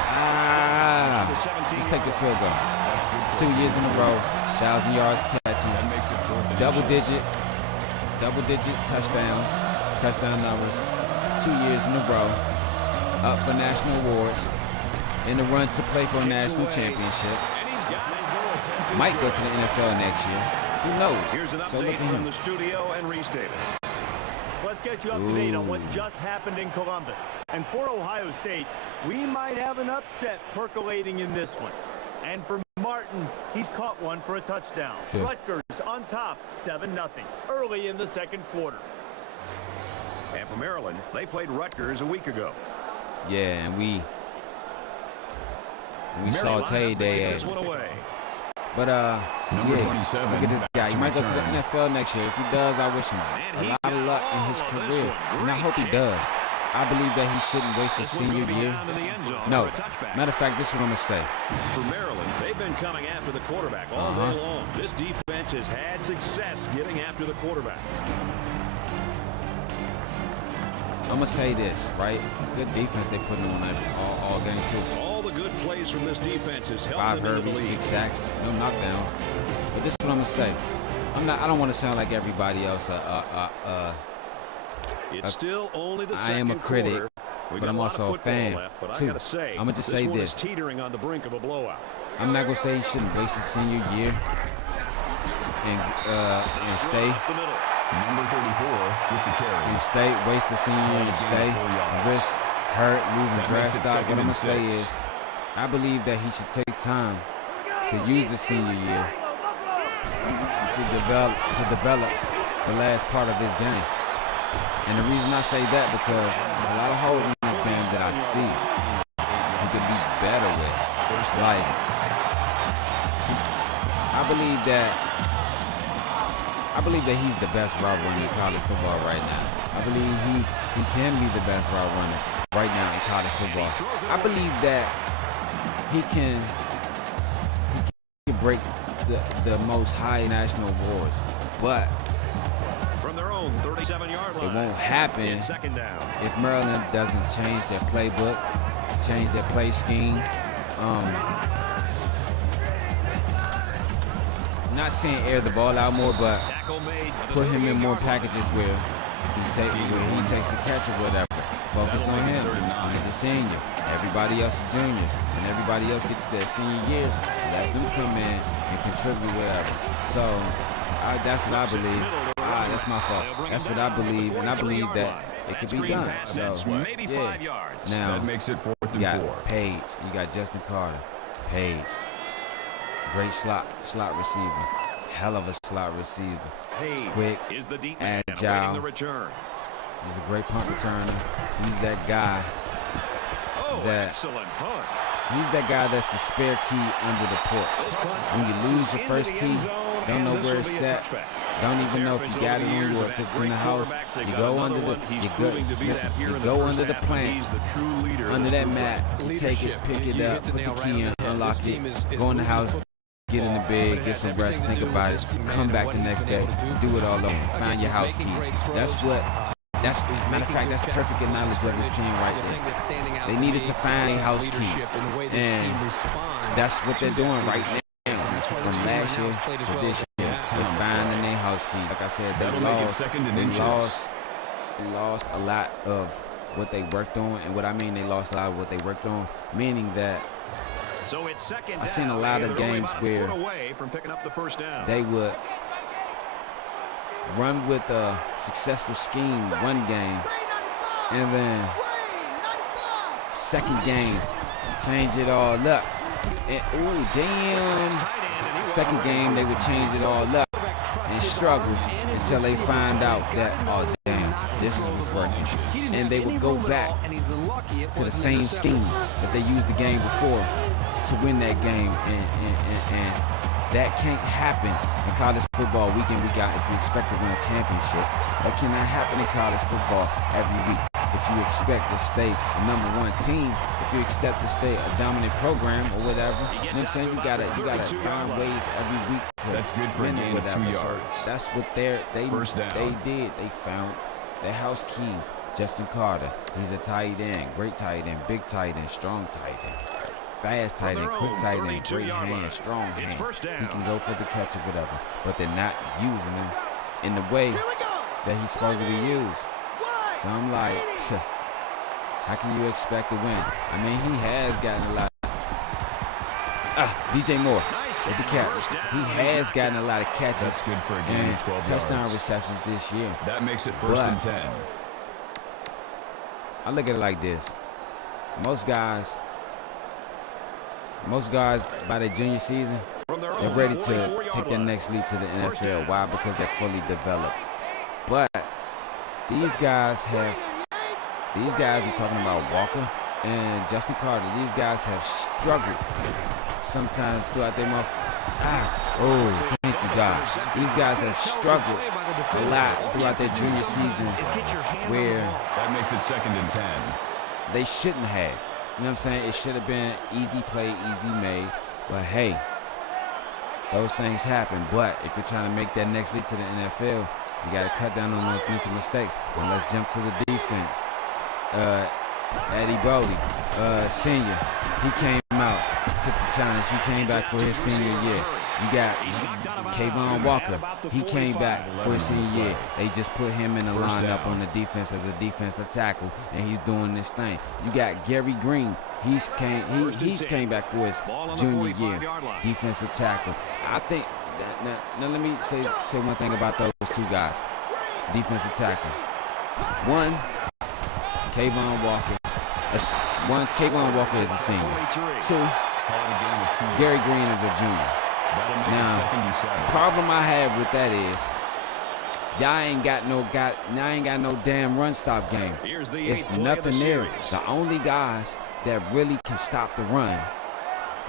Just take the field goal. 2 years in a row, 1,000 yards catching. Double-digit touchdown numbers. 2 years in a row. Up for national awards. In the run to play for a national championship. Might go to the NFL next year. Who knows? So look at him. From the studio and restated. Let's get you up to date on what just happened in Columbus. And for Ohio State, we might have an upset percolating in this one. And for Martin, he's caught one for a touchdown. Sure. Rutgers on top, 7-0, early in the second quarter. And for Maryland, they played Rutgers a week ago. Yeah, and we sauteed their ass. But yeah, look at this guy. He might go to the NFL next year. If he does, I wish him a lot of luck in his career, and I hope he does. I believe that he shouldn't waste his senior year. No, matter of fact, this is what I'm gonna say. For Maryland, they've been coming after the quarterback all day long. This defense has had success getting after the quarterback. I'm gonna say this, right? Good defense they putting on all game too. All the good plays from this defense has helped 5 them into the hurries, lead. 6 sacks, no knockdowns. But this is what I'm gonna say. I don't want to sound like everybody else. It's still only the I am a critic, but I'm also a fan too. I'm gonna just say this. Teetering on the brink of a blowout. I'm not gonna say he shouldn't waste his senior year and stay. Number 34 with the carry. And waste the senior year and stay. Risk, hurt, losing draft stock. What I'm gonna say is, I believe that he should take time to use his senior year to develop the last part of his game. And the reason I say that because there's a lot of holes in this game that I see he could be better with. Like, I believe that he's the best route runner in college football right now. I believe he can be the best route runner right now in college football. I believe that he can break the most high national awards, but From their own 37-yard line. it won't happen if Maryland doesn't change their playbook, change their play scheme. not saying air the ball out more, but put him in more packages where he takes the catch or whatever. Focus on him. He's a senior. Everybody else is juniors. When everybody else gets their senior years, let them come in and contribute whatever. So that's what I believe. That's my fault. That's what I believe, and I believe that it could be done. So, yeah. Now, that makes it 4th and 4. You got Page. You got Justin Carter. Page. Great slot receiver. Hell of a slot receiver. Quick, agile. He's a great punt returner. He's that guy he's that guy that's the spare key under the porch. When you lose your first key, don't know where it's at, don't even know if you got it on you or if it's in the house, you go under the plant, under that mat, take it, pick it up, put the key in, unlock it, go in the house, get in the bed, get some rest, think about it, come back the next day, do it all over, find your house keys. Matter of fact, that's perfect knowledge of this team right there. They needed to find their house keys, and that's what they're doing right now. From last year to this year, they're finding their house keys. Like I said, they lost a lot of what they worked on, and what I mean they lost a lot of what they worked on, meaning that I've seen a lot of games where they would run with a successful scheme one game, and then second game change it all up. And second game they would change it all up and struggle until they find out that, oh damn, this is what's working, and they would go back to the same scheme that they used the game before to win that game, and that can't happen in college football week in, week out if you expect to win a championship. That cannot happen in college football every week. If you expect to stay a #1 team, if you expect to stay a dominant program or whatever, you know what I'm saying? You gotta find ways every week to win or whatever. So that's what they did. They found their house keys. Justin Carter, he's a tight end, great tight end, big tight end, strong tight end. Fast tight end, quick tight end, great hands, strong hands. He can go for the catch or whatever, but they're not using him in the way that he's supposed to be used. So I'm like, how can you expect to win? I mean, he has gotten a lot. DJ Moore with the catch. He has gotten a lot of catches. That's good for a game of 12 touchdown yards. Receptions this year. That makes it 1st and 10. I look at it like this. Most guys by their junior season, they're ready to take their next leap to the NFL. Why? Because they're fully developed. But these guys, I'm talking about Walker and Justin Carter, these guys have struggled sometimes throughout their month. Thank you, God. These guys have struggled a lot throughout their junior season, where that makes it 2nd and 10. They shouldn't have. You know what I'm saying? It should have been easy play, easy made. But hey, those things happen. But if you're trying to make that next leap to the NFL, you got to cut down on those mental mistakes. Now let's jump to the defense. Eddie Brody, senior, he came out, took the challenge. He came back for his senior year. You got Kayvon Walker. He came back for his senior year. They just put him in the lineup on the defense as a defensive tackle, and he's doing this thing. You got Gary Green. He's came back for his junior year, defensive tackle. I think. Now let me say one thing about those two guys. Defensive tackle. One, Kayvon Walker. Kayvon Walker is a senior. Two, Gary Green is a junior. Now, the problem I have with that is y'all ain't got no damn run stop game. It's nothing there. The only guys that really can stop the run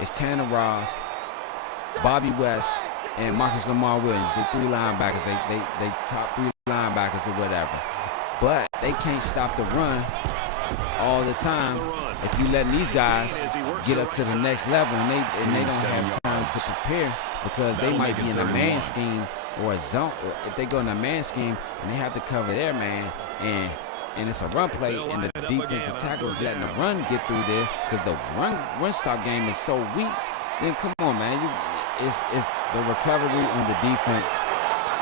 is Tanner Ross, Bobby West, and Marcus Lamar Williams. They 3 linebackers. They top 3 linebackers or whatever. But they can't stop the run all the time. If you letting these guys get up to the next level and they don't have time to prepare, because they might be in a man scheme or a zone. If they go in a man scheme and they have to cover their man, and it's a run play, and the defensive tackle is letting the run get through there because the run stop game is so weak, then come on, man. it's the recovery on the defense.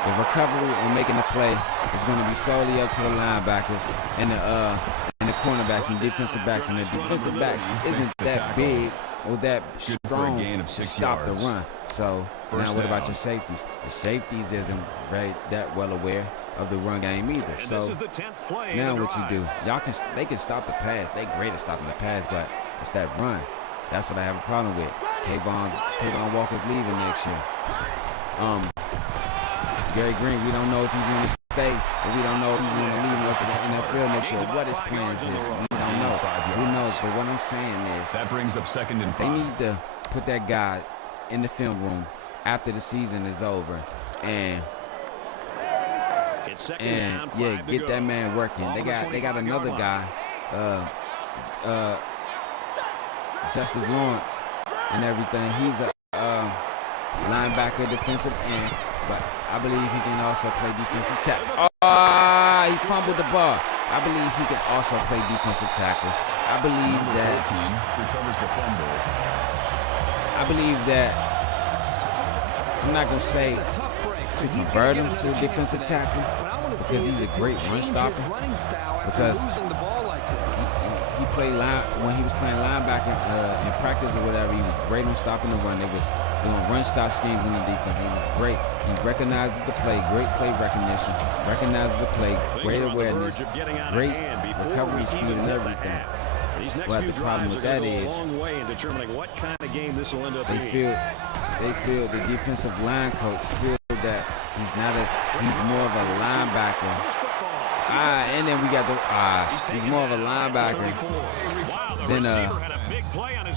The recovery on making the play is going to be solely up to the linebackers and the cornerbacks and defensive backs. And the defensive backs isn't that big or that strong to stop the run. So now what about your safeties? The safeties isn't that well aware of the run game either. So now what you do? They can stop the pass. They great at stopping the pass, but it's that run. That's what I have a problem with. Kayvon Walker's leaving next year. Gary Green, we don't know if he's going to stay, or we don't know if he's going to leave to the NFL next year. What his plans is, we don't know. Who knows? But what I'm saying is, that brings up 2nd and 5. They need to put that guy in the film room after the season is over, and get that man working. They got another guy, Justice Lawrence, and everything. He's a linebacker, defensive end, but I believe he can also play defensive tackle. Oh, he fumbled the ball. I believe he can also play defensive tackle. I believe that. 14 recovers the fumble. I believe that. I'm not gonna say to convert him to a defensive tackle because he's a great run stopper. Because he played when he was playing linebacker in practice or whatever, he was great on stopping the run. They was doing run stop schemes on the defense. He was great. He recognizes the play, great play recognition, recognizes the play, great awareness, great recovery speed and everything. But the problem with that is they feel the defensive line coach feel that he's more of a linebacker. And then we got he's more of a linebacker than a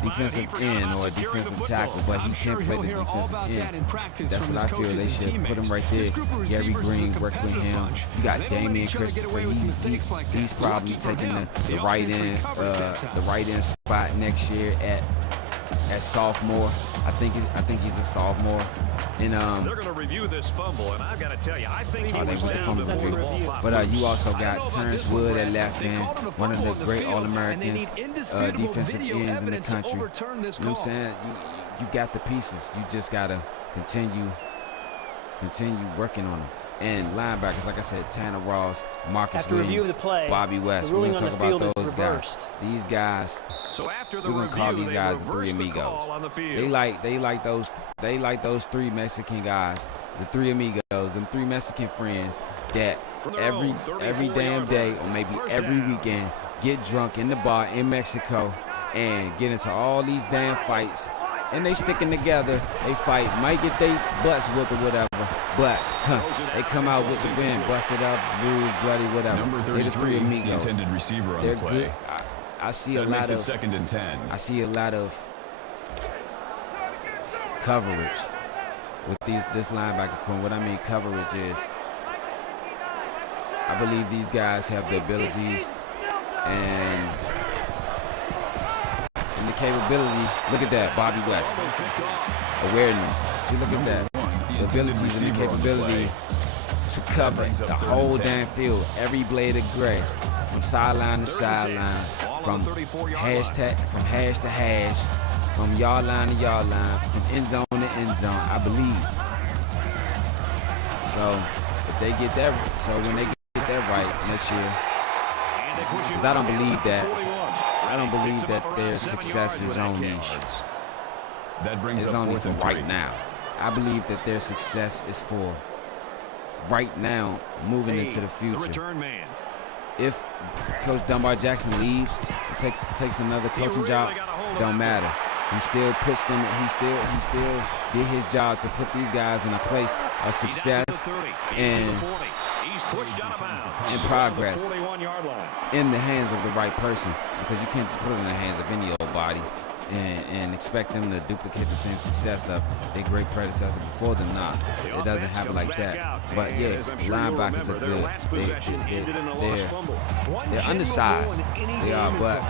defensive end or a defensive tackle, but he can play the defensive end. That's what I feel they should put him right there. Gary Green, work with him. You got Damian Christopher. He's probably taking the right end spot next year at sophomore. I think he's a sophomore. And they're going to review this fumble, and I've got to tell you, I think he was down to the ball. But you also got Terrence Wood at left end, one of the great All-Americans, defensive ends in the country. You know what I'm saying? You got the pieces. You just got to continue working on them. And linebackers, like I said, Tanner Ross, Marcus Williams, Bobby West. We're going to talk about those guys. These guys, we're going to call these guys the Three Amigos. They like those three Mexican guys, the Three Amigos, them three Mexican friends that every damn day or maybe every weekend get drunk in the bar in Mexico and get into all these damn fights. And they sticking together, they fight, might get their butts whooped or whatever, but they come out with the win, busted up, bruised, bloody, whatever. They're the Three Amigos. The intended receiver on They're the play. good. I see a lot of 2nd and 10. I see a lot of coverage with this linebacker core. What I mean coverage is, I believe these guys have the abilities and the capability. Look at that, Bobby West. Awareness. See, look at that. The abilities and the capability to cover the whole damn field, every blade of grass, from sideline to sideline, from hash to hash, from yard line to yard line, from end zone to end zone. I believe. So if they get that, so when they get that right next year, because I don't believe that their success is only for right now. I believe that their success is for right now, moving into the future. If Coach Dunbar Jackson leaves, it takes another coaching job, don't matter. He still puts them. He still did his job to put these guys in a place of success and progress in the hands of the right person, because you can't just put it in the hands of any old body and expect them to duplicate the same success of their great predecessor before them. Nah, it doesn't happen like that. But yeah, linebackers are good. They're undersized. They are, but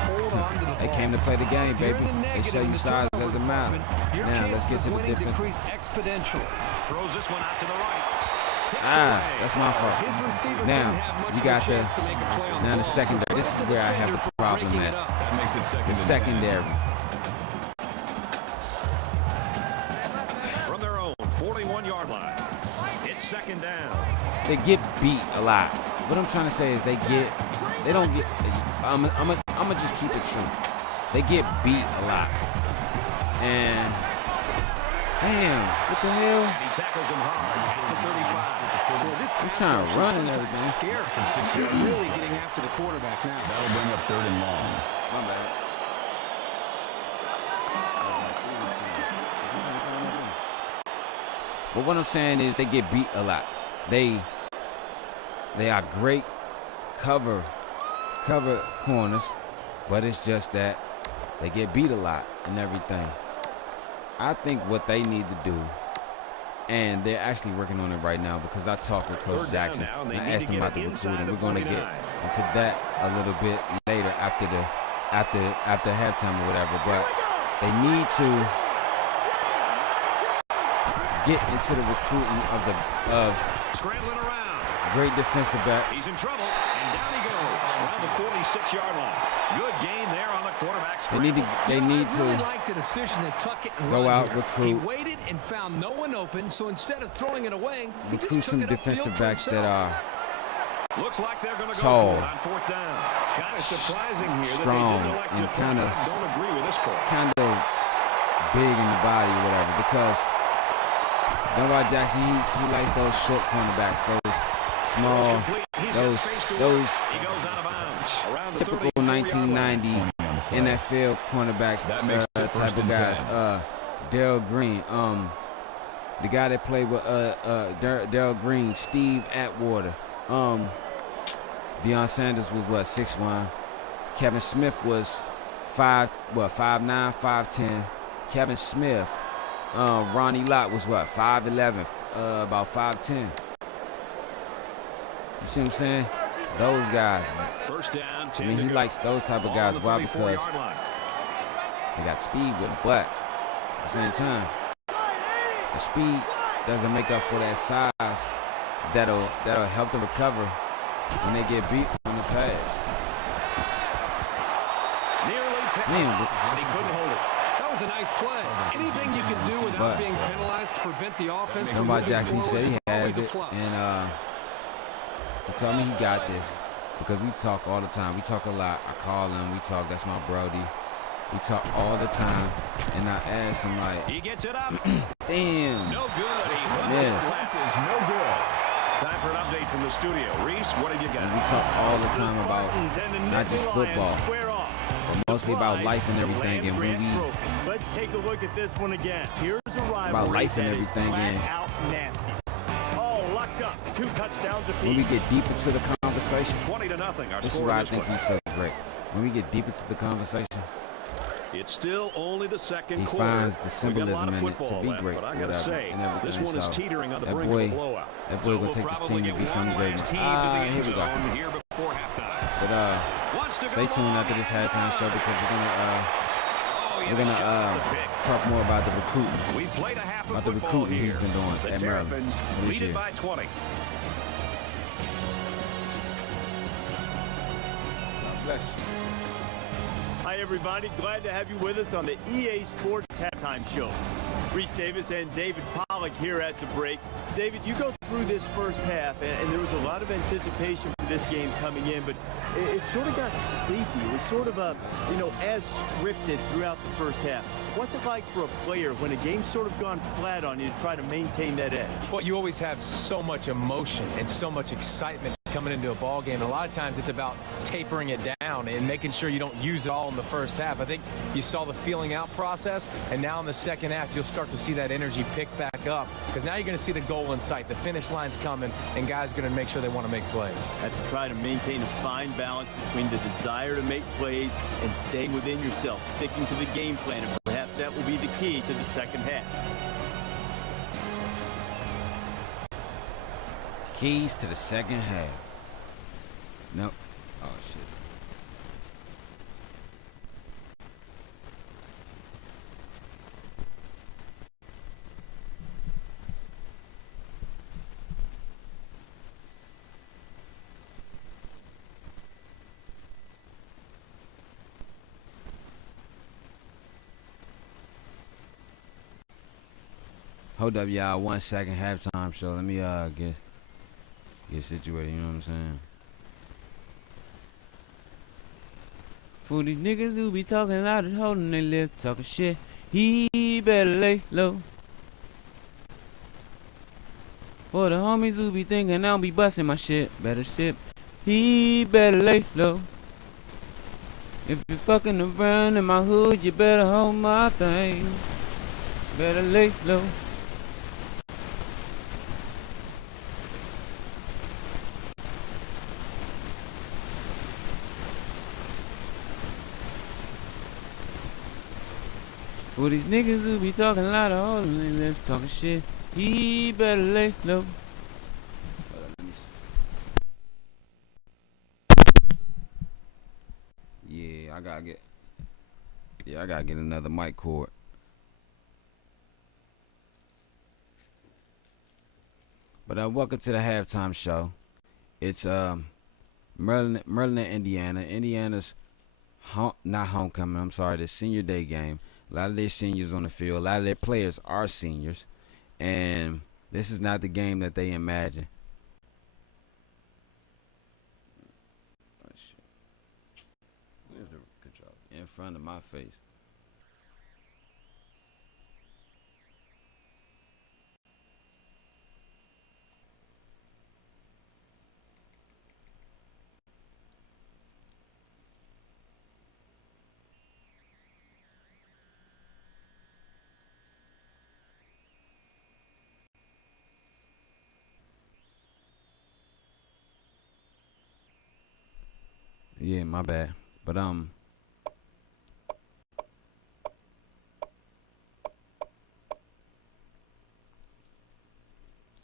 they came to play the game, baby. They show you size doesn't matter. Now let's get to the difference. That's my fault. Now you got the secondary. This is where I have the problem at. The secondary. second down. They get beat a lot. What I'm trying to say is they don't get. I'm gonna just keep it true. They get beat a lot. And damn, what the hell? And he tackles him hard at the 35. I'm trying to run and everything. Scared some 6 yards. Really getting after the quarterback now. That'll bring up 3rd and long. My bad. But what I'm saying is they get beat a lot. They are great cover corners, but it's just that they get beat a lot and everything. I think what they need to do, and they're actually working on it right now because I talked with Coach Jackson and I asked him about the recruiting. We're going to get into that a little bit later after halftime or whatever. But they need to get into the recruiting of Scrambling around. great defensive back. He's in trouble, and down he goes around the 46-yard line. Good gain there on the quarterback scramble. They need to I really liked the decision to tuck it and go run out, here. recruit. He waited and found no one open, so instead of throwing it away, he recruit just some took it defensive upfield for backs that himself. are Looks like they're going to go tall, for it on 4th down. Kind of surprising here strong, that they didn't elect and to punt. I don't agree with this call. kind of big in the body or whatever, because Darnell Jackson, he likes those short cornerbacks, those small, those He goes out of bounds. Around the typical 34-yard line. 1990 NFL cornerbacks type of guys. Darrell Green, the guy that played with Darrell Green, Steve Atwater. Deion Sanders was 6'1". Kevin Smith was 5'9", 5'10". Kevin Smith. Ronnie Lott was 5'11", about 5'10". You see what I'm saying? Those guys. First down, I mean, he likes those type of guys. Why? Because they got speed with them. But at the same time, the speed doesn't make up for that size that'll help them recover when they get beat on the pass. Damn. But he couldn't hold it. That was a nice play. Anything you can do without being penalized to prevent the offense. Darnell Jackson, he said he has it, and he told me he got this because we talk all the time. We talk a lot. I call him. We talk. That's my Brody. We talk all the time, and I ask him like, He gets it up. damn. No good. Yes. That is no good. Time for an update from the studio. Reese, what have you got? And we talk all the time about not just football, but mostly about life and everything. And when we let's take a look at this one again. Here's a rivalry about life and that is everything, flat and out nasty. Oh, locked up. 2 touchdowns apiece. when we get deep into the conversation, 20-0. Our this is score why I this think one. he's so great. When we get deep into the conversation, It's still only the second he quarter. finds the We got a lot symbolism of in it to football be left, great, but I gotta whatever, say, and everything. this one is So teetering on the that brink boy, of a blowout. that boy So gonna we'll take this probably team to get be something one great. last team to the end Here we go. zone here before halftime. But Wants to stay go tuned long after this and halftime show because Oh, he we're had a gonna shot at the pick. talk more about the recruiting. We played a half of about the football recruiting he's here. been doing The at Maryland Terrapins this lead it year. by 20. Bless you. Hi, everybody. Glad to have you with us on the EA Sports Halftime Show. Reese Davis and David Pollack here at the break. David, you go through this first half, and there was a lot of anticipation for this game coming in, but it sort of got sleepy. It was sort of as scripted throughout the first half. What's it like for a player when a game's sort of gone flat on you to try to maintain that edge? Well, you always have so much emotion and so much excitement coming into a ball game. A lot of times it's about tapering it down and making sure you don't use it all in the first half. I think you saw the feeling out process, and now in the second half you'll start to see that energy pick back up because now you're going to see the goal in sight. The finish line's coming, and guys are going to make sure they want to make plays. Have to try to maintain a fine balance between the desire to make plays and staying within yourself, sticking to the game plan, and perhaps that will be the key to the second half. Keys to the second half. Nope. Oh, shit. Hold up, y'all. 1 second, halftime show. Let me get situated. You know what I'm saying? For these niggas who be talking loud and holding their lip, talking shit, he better lay low. For the homies who be thinking I'll be busting my shit, better shit, he better lay low. If you're fucking around in my hood, you better hold my thing. Better lay low. For these niggas who be talking loud and holding their lips, talking shit, he better lay low. Yeah, I gotta get another mic cord. But welcome to the halftime show. It's Maryland, Indiana. Indiana's not homecoming. I'm sorry, the senior day game. A lot of their seniors on the field. A lot of their players are seniors, and this is not the game that they imagine. Oh, shit. Where's the control? In front of my face. Yeah, my bad. But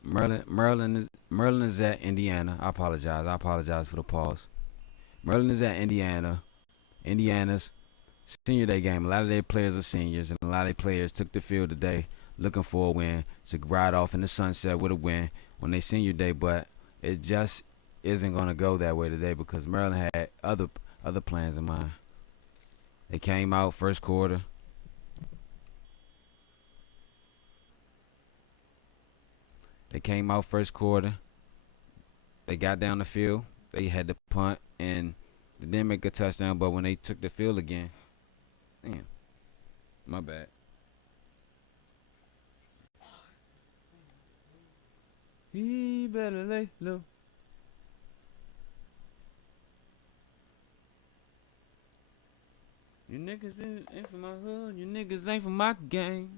Maryland is at Indiana. I apologize for the pause. Maryland is at Indiana. Indiana's senior day game. A lot of their players are seniors, and a lot of their players took the field today looking for a win to ride off in the sunset with a win on their senior day. But it just isn't going to go that way today because Maryland had other plans in mind. They came out first quarter. They got down the field. They had to punt, and they didn't make a touchdown. But when they took the field again, damn, my bad. He better lay low. You niggas ain't for my hood. You niggas ain't for my gang.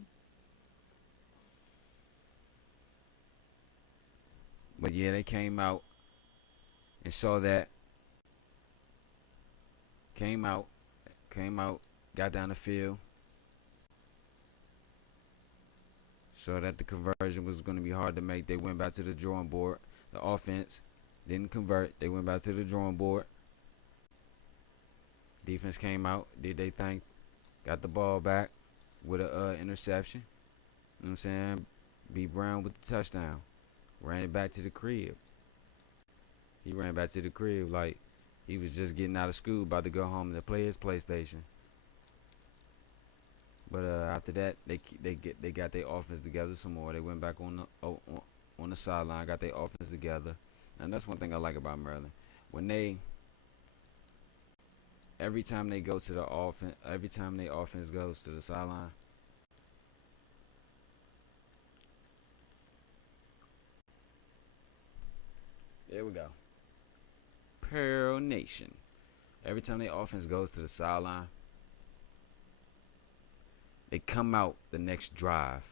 But yeah, they came out and saw that. Came out, got down the field. Saw that the conversion was going to be hard to make. They went back to the drawing board. The offense didn't convert. They went back to the drawing board. Defense came out, did they thing, got the ball back with a interception. You know what I'm saying? B. Brown with the touchdown. Ran it back to the crib. He ran back to the crib like he was just getting out of school, about to go home to play his PlayStation. But after that, they got their offense together some more. They went back on the sideline, got their offense together, and that's one thing I like about Maryland. Every time they go to the offense, every time their offense goes to the sideline, there we go. Pearl Nation. Every time their offense goes to the sideline, they come out the next drive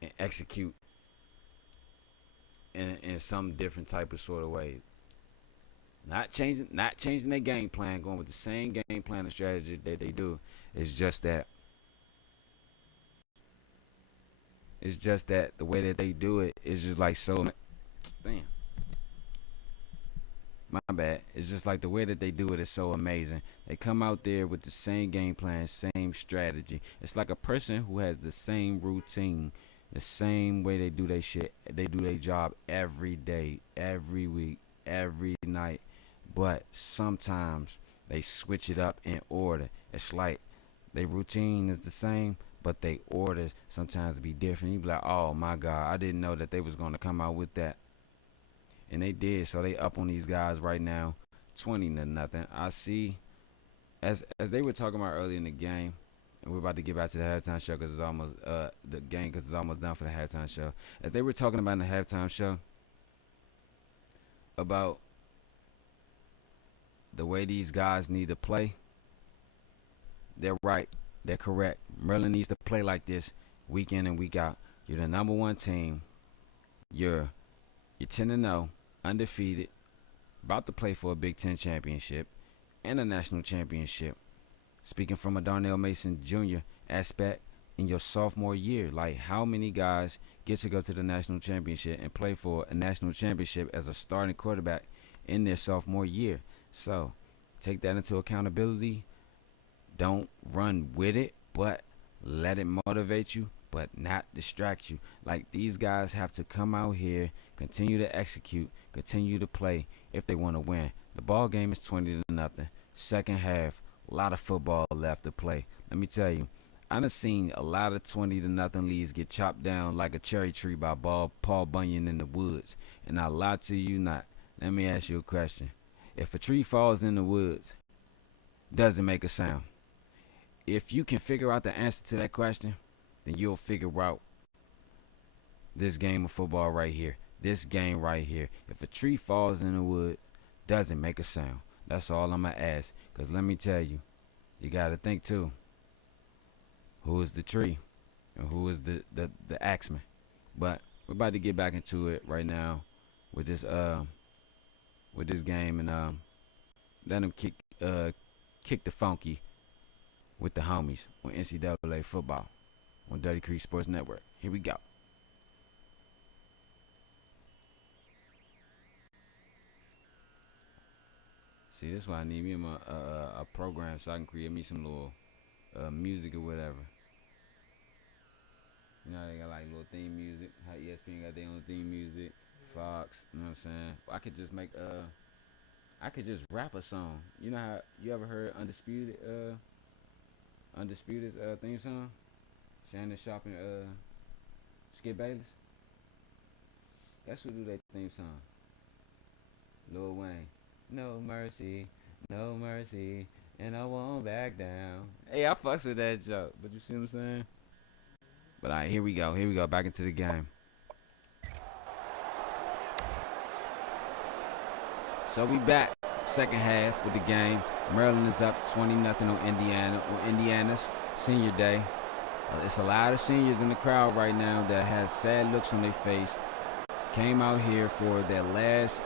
and execute in some different type of sort of way. Not changing their game plan, going with the same game plan and strategy that they do. It's just that the way that they do it is just like so. Damn. My bad. It's just like the way that they do it is so amazing. They come out there with the same game plan, same strategy. It's like a person who has the same routine, the same way they do their shit. They do their job every day, every week, every night. But sometimes they switch it up in order. It's like Their routine is the same, but they orders sometimes be different. You be like, oh my God, I didn't know that they was gonna come out with that. And they did, so they up on these guys right now, 20-0. I see, as they were talking about earlier in the game, and we're about to get back to the halftime show because it's almost the game because it's almost done for the halftime show. As they were talking about in the halftime show about the way these guys need to play, they're right. They're correct. Maryland needs to play like this week in and week out. You're the number one team. You're 10-0, undefeated, about to play for a Big Ten championship and a national championship. Speaking from a Darnell Mason Jr. aspect, in your sophomore year, like how many guys get to go to the national championship and play for a national championship as a starting quarterback in their sophomore year? So take that into accountability. Don't run with it, but let it motivate you, but not distract you. Like, these guys have to come out here, continue to execute, continue to play if they want to win. The ball game is 20-0. Second half, a lot of football left to play. Let me tell you, I done seen a lot of 20-0 leads get chopped down like a cherry tree by Paul Bunyan in the woods. And I lie to you not. Let me ask you a question. If a tree falls in the woods, does it make a sound? If you can figure out the answer to that question, then you'll figure out this game of football right here. This game right here. If a tree falls in the woods, does it make a sound? That's all I'm going to ask. Because let me tell you, you got to think too. Who is the tree? And who is the axeman? But we're about to get back into it right now with this game. And let them kick the funky with the homies on NCAA football on Dirty Creek Sports Network. Here we go. See, this is why I need me a program so I can create me some little music or whatever. You know, they got like little theme music. How ESPN got their own theme music. Fox, you know what I'm saying? I could just make I could just rap a song. You know how you ever heard Undisputed's theme song? Shannon Sharp and Skip Bayless. That's who do that theme song. Lil Wayne. No mercy, and I won't back down. Hey, I fucks with that joke, but you see what I'm saying? But all right, here we go, back into the game. So we back, second half with the game. Maryland is up 20-0 on Indiana's senior day. It's a lot of seniors in the crowd right now that has sad looks on their face. Came out here for their last,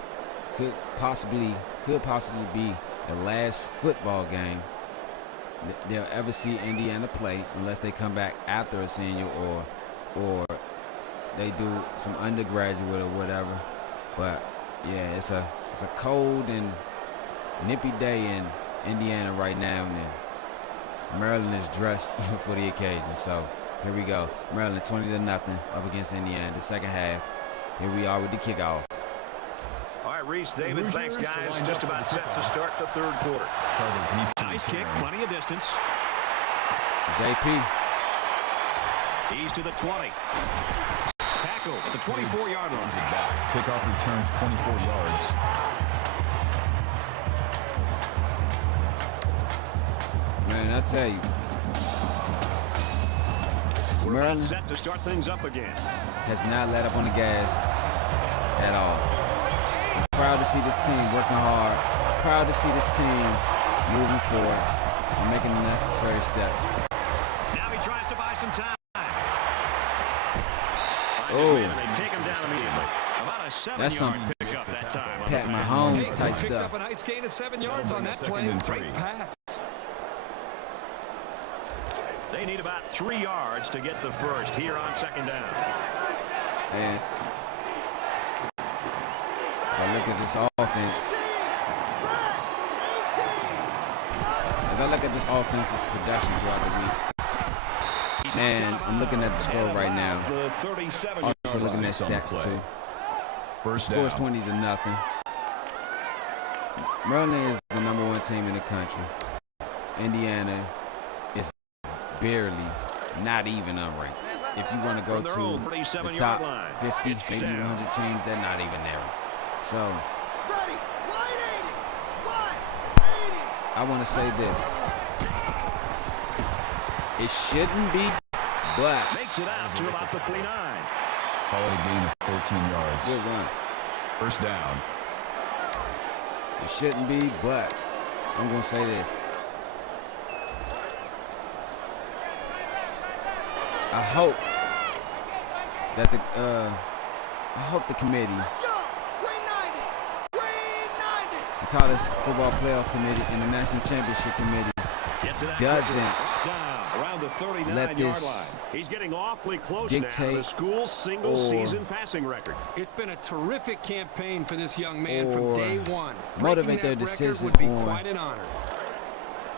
could possibly be the last football game they'll ever see Indiana play, unless they come back after a senior or they do some undergraduate or whatever. But yeah, it's a cold and nippy day in Indiana right now, and Maryland is dressed for the occasion. So here we go. Maryland 20-0 up against Indiana. The second half. Here we are with the kickoff. All right, Reese, David, thanks, guys. Just about set to start the third quarter. Nice kick, plenty of distance. JP. He's to the 20. Tackle at the 24-yard line. Kickoff returns 24 yards. Man, I tell you, Maryland set to start things up again. Has not let up on the gas at all. Proud to see this team working hard. Proud to see this team moving forward and making the necessary steps. Now he tries to buy some time. Oh, they take him down immediately. About a 7-yard pickup that time. Pat Mahomes type picked stuff. Up a nice gain of 7 yards on that play. Great pass. They need about 3 yards to get the first here on second down. And as I look at this offense, offense's production throughout the week, man, I'm looking at the score right now. Also looking at stats too. First score is 20-0. Maryland is the #1 team in the country. Indiana is barely, not even unranked. If you want to go to the top 50, maybe 100 teams, they're not even there. So, I want to say this. It shouldn't be, but makes it out to about the 49. Call it a gain of 14 yards. Good run. First down. It shouldn't be, but I'm going to say this. I hope that the committee, the College Football Playoff Committee and the National Championship Committee doesn't let this He's getting awfully close dictate now to the school's single-season passing record. It's been a terrific campaign for this young man from day one. Motivate their decision would be on quite an honor.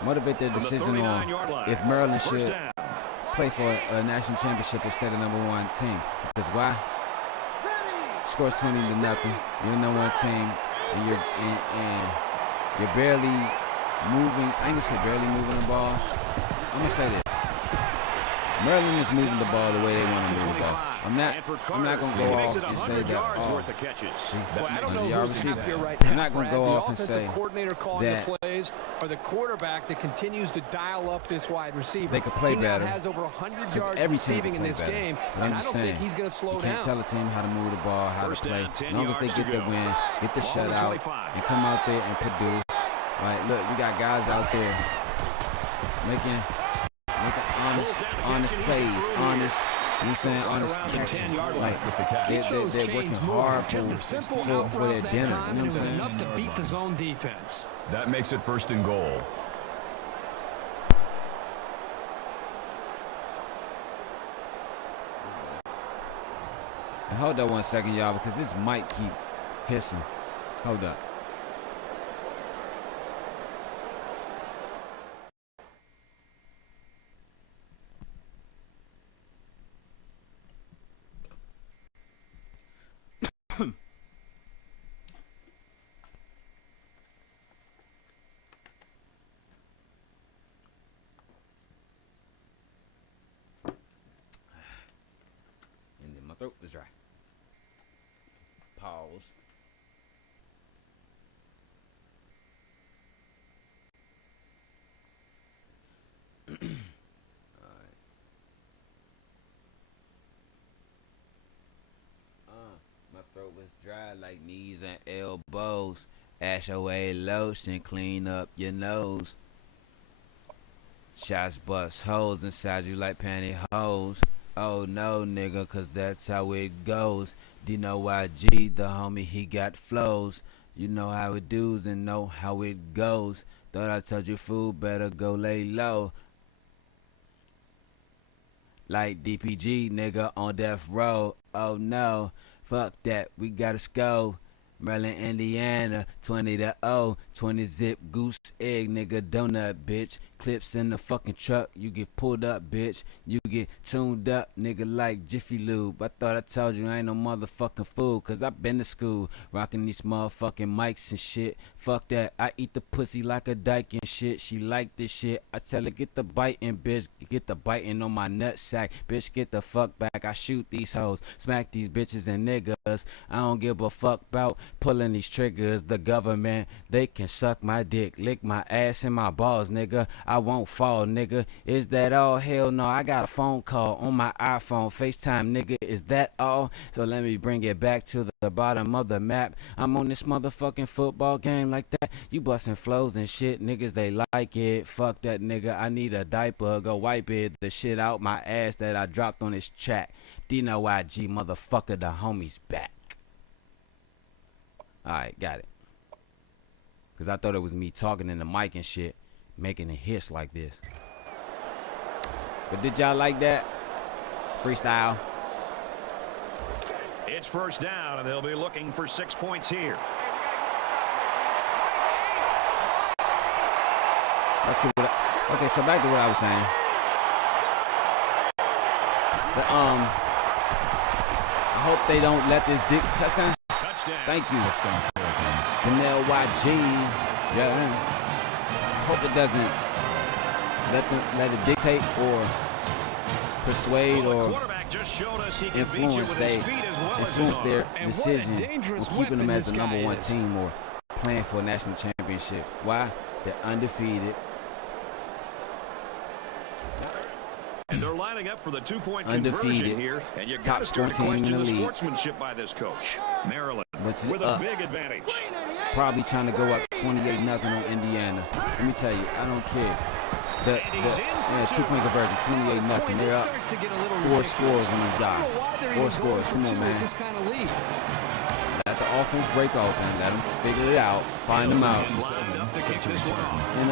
Motivate their decision on if Maryland should play for a national championship instead of #1 team. Because why? Scores 20-0. You're the #1 team, and you're barely moving. I ain't gonna say barely moving the ball. I'm gonna say this. Maryland is moving the ball the way they want to move the ball. I'm not gonna go off and say that. Oh, see, I'm not gonna go off and say that plays or the quarterback that continues to dial up this wide receiver. They could play better. Has over 100 because yards every team receiving in this better. game. But I'm just saying, he's going to slow you can't down. tell a team how to move the ball, how to play. As long as they get the win, get the shutout, and come out there and produce. Right? Look, you got guys out there making honest plays, honest. You know what I'm saying? Honest catches. Like, they're working hard for their dinner. You know what I'm saying? Enough to beat the zone defense. That makes it 1st and goal. And hold up 1 second, y'all, because this might keep hissing. Hold up. My throat is dry. Pause. All right. My throat was dry like knees and elbows. Ash away lotion, clean up your nose. Shots bust holes inside you like pantyhose. Oh no, nigga, cause that's how it goes. D-No-Y-G, the homie, he got flows. You know how it does and know how it goes. Thought I told you fool, better go lay low. Like DPG, nigga, on death row. Oh no, fuck that, we gotta go. Maryland, Indiana, 20-0, 20 zip goose egg, nigga, donut, bitch. Clips in the fucking truck, you get pulled up, bitch. You get tuned up, nigga, like Jiffy Lube. I thought I told you I ain't no motherfucking fool, cause I been to school, rocking these motherfucking mics and shit. Fuck that, I eat the pussy like a dyke and shit. She like this shit, I tell her get the biting, bitch. Get the biting on my nutsack, bitch, get the fuck back. I shoot these hoes, smack these bitches and niggas. I don't give a fuck about pulling these triggers. The government, they can suck my dick, lick my ass and my balls, nigga. I won't fall, nigga. Is that all? Hell no, I got a phone call on my iPhone, FaceTime, nigga. Is that all? So let me bring it back to the bottom of the map. I'm on this motherfucking football game like that. You busting flows and shit, niggas, they like it. Fuck that, nigga. I need a diaper, go wipe it, the shit out my ass that I dropped on this track. D-No-Y-G, motherfucker, the homie's back. Alright, got it. Cause I thought it was me talking in the mic and shit, making it hiss like this. But did y'all like that? Freestyle. It's 1st down, and they'll be looking for 6 points here. Okay, so back to what I was saying. But, I hope they don't let this touchdown. Thank you. Darnell YG. Yeah. I hope it doesn't let it dictate or persuade or influence their decision on keeping them as the #1 team or playing for a national championship. Why? They're undefeated. And they're lining up for the two-point undefeated here, and you top scoring team in the league. Sportsmanship by this coach. Maryland with a big advantage. Probably trying to go up 28-0 on Indiana. Let me tell you, I don't care. The two-point conversion, 28-0. They're up 4 scores on these guys. 4 scores. Come on, man. Let the offense break open. Let them figure it out. Find them out. And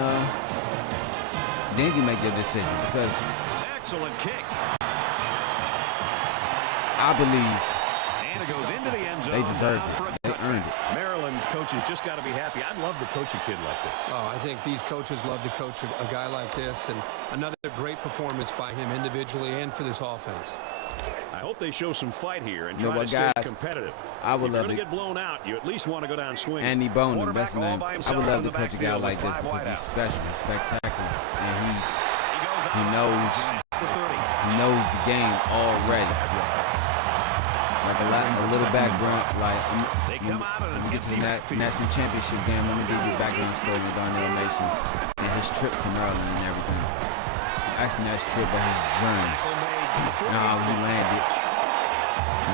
then you make your decision because excellent kick. I believe and it goes into the end zone. They deserved it. They earned it. Maryland's coaches just got to be happy. I'd love to coach a kid like this. Oh, I think these coaches love to coach a guy like this, and another great performance by him individually and for this offense. I hope they show some fight here and you know try what, to guys, stay competitive. I would love to to get blown out. You at least want to go down swinging. Andy Bonin, that's his name. I would love to coach a guy like this because he's special, he's spectacular, and he knows the game already. Like a little background, like when we get to the national championship game, I'm gonna give you a background story of Darnell Mason and his trip to Maryland and everything. Actually, not his trip, but his journey. And how he landed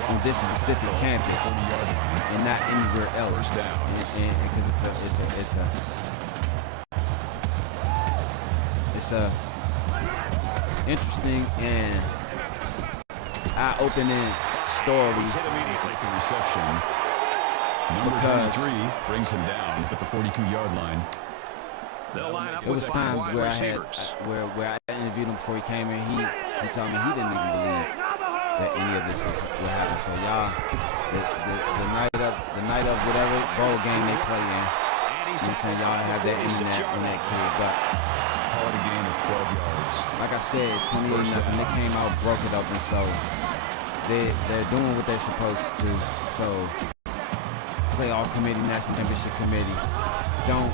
on this specific campus and not anywhere else. Because it's a interesting and eye-opening story. Reception. Number 23 brings him down at the 42-yard line. It was times where I had where I interviewed him before he came in. He told me he didn't even believe that any of this would happen. So y'all, the night of whatever bowl game they play in, you know what I'm saying, y'all have that internet on that kid. But called a gain of 12 yards. Like I said, it's 28-0. They came out, broke it open, so they're doing what they're supposed to. So playoff committee, national championship committee, don't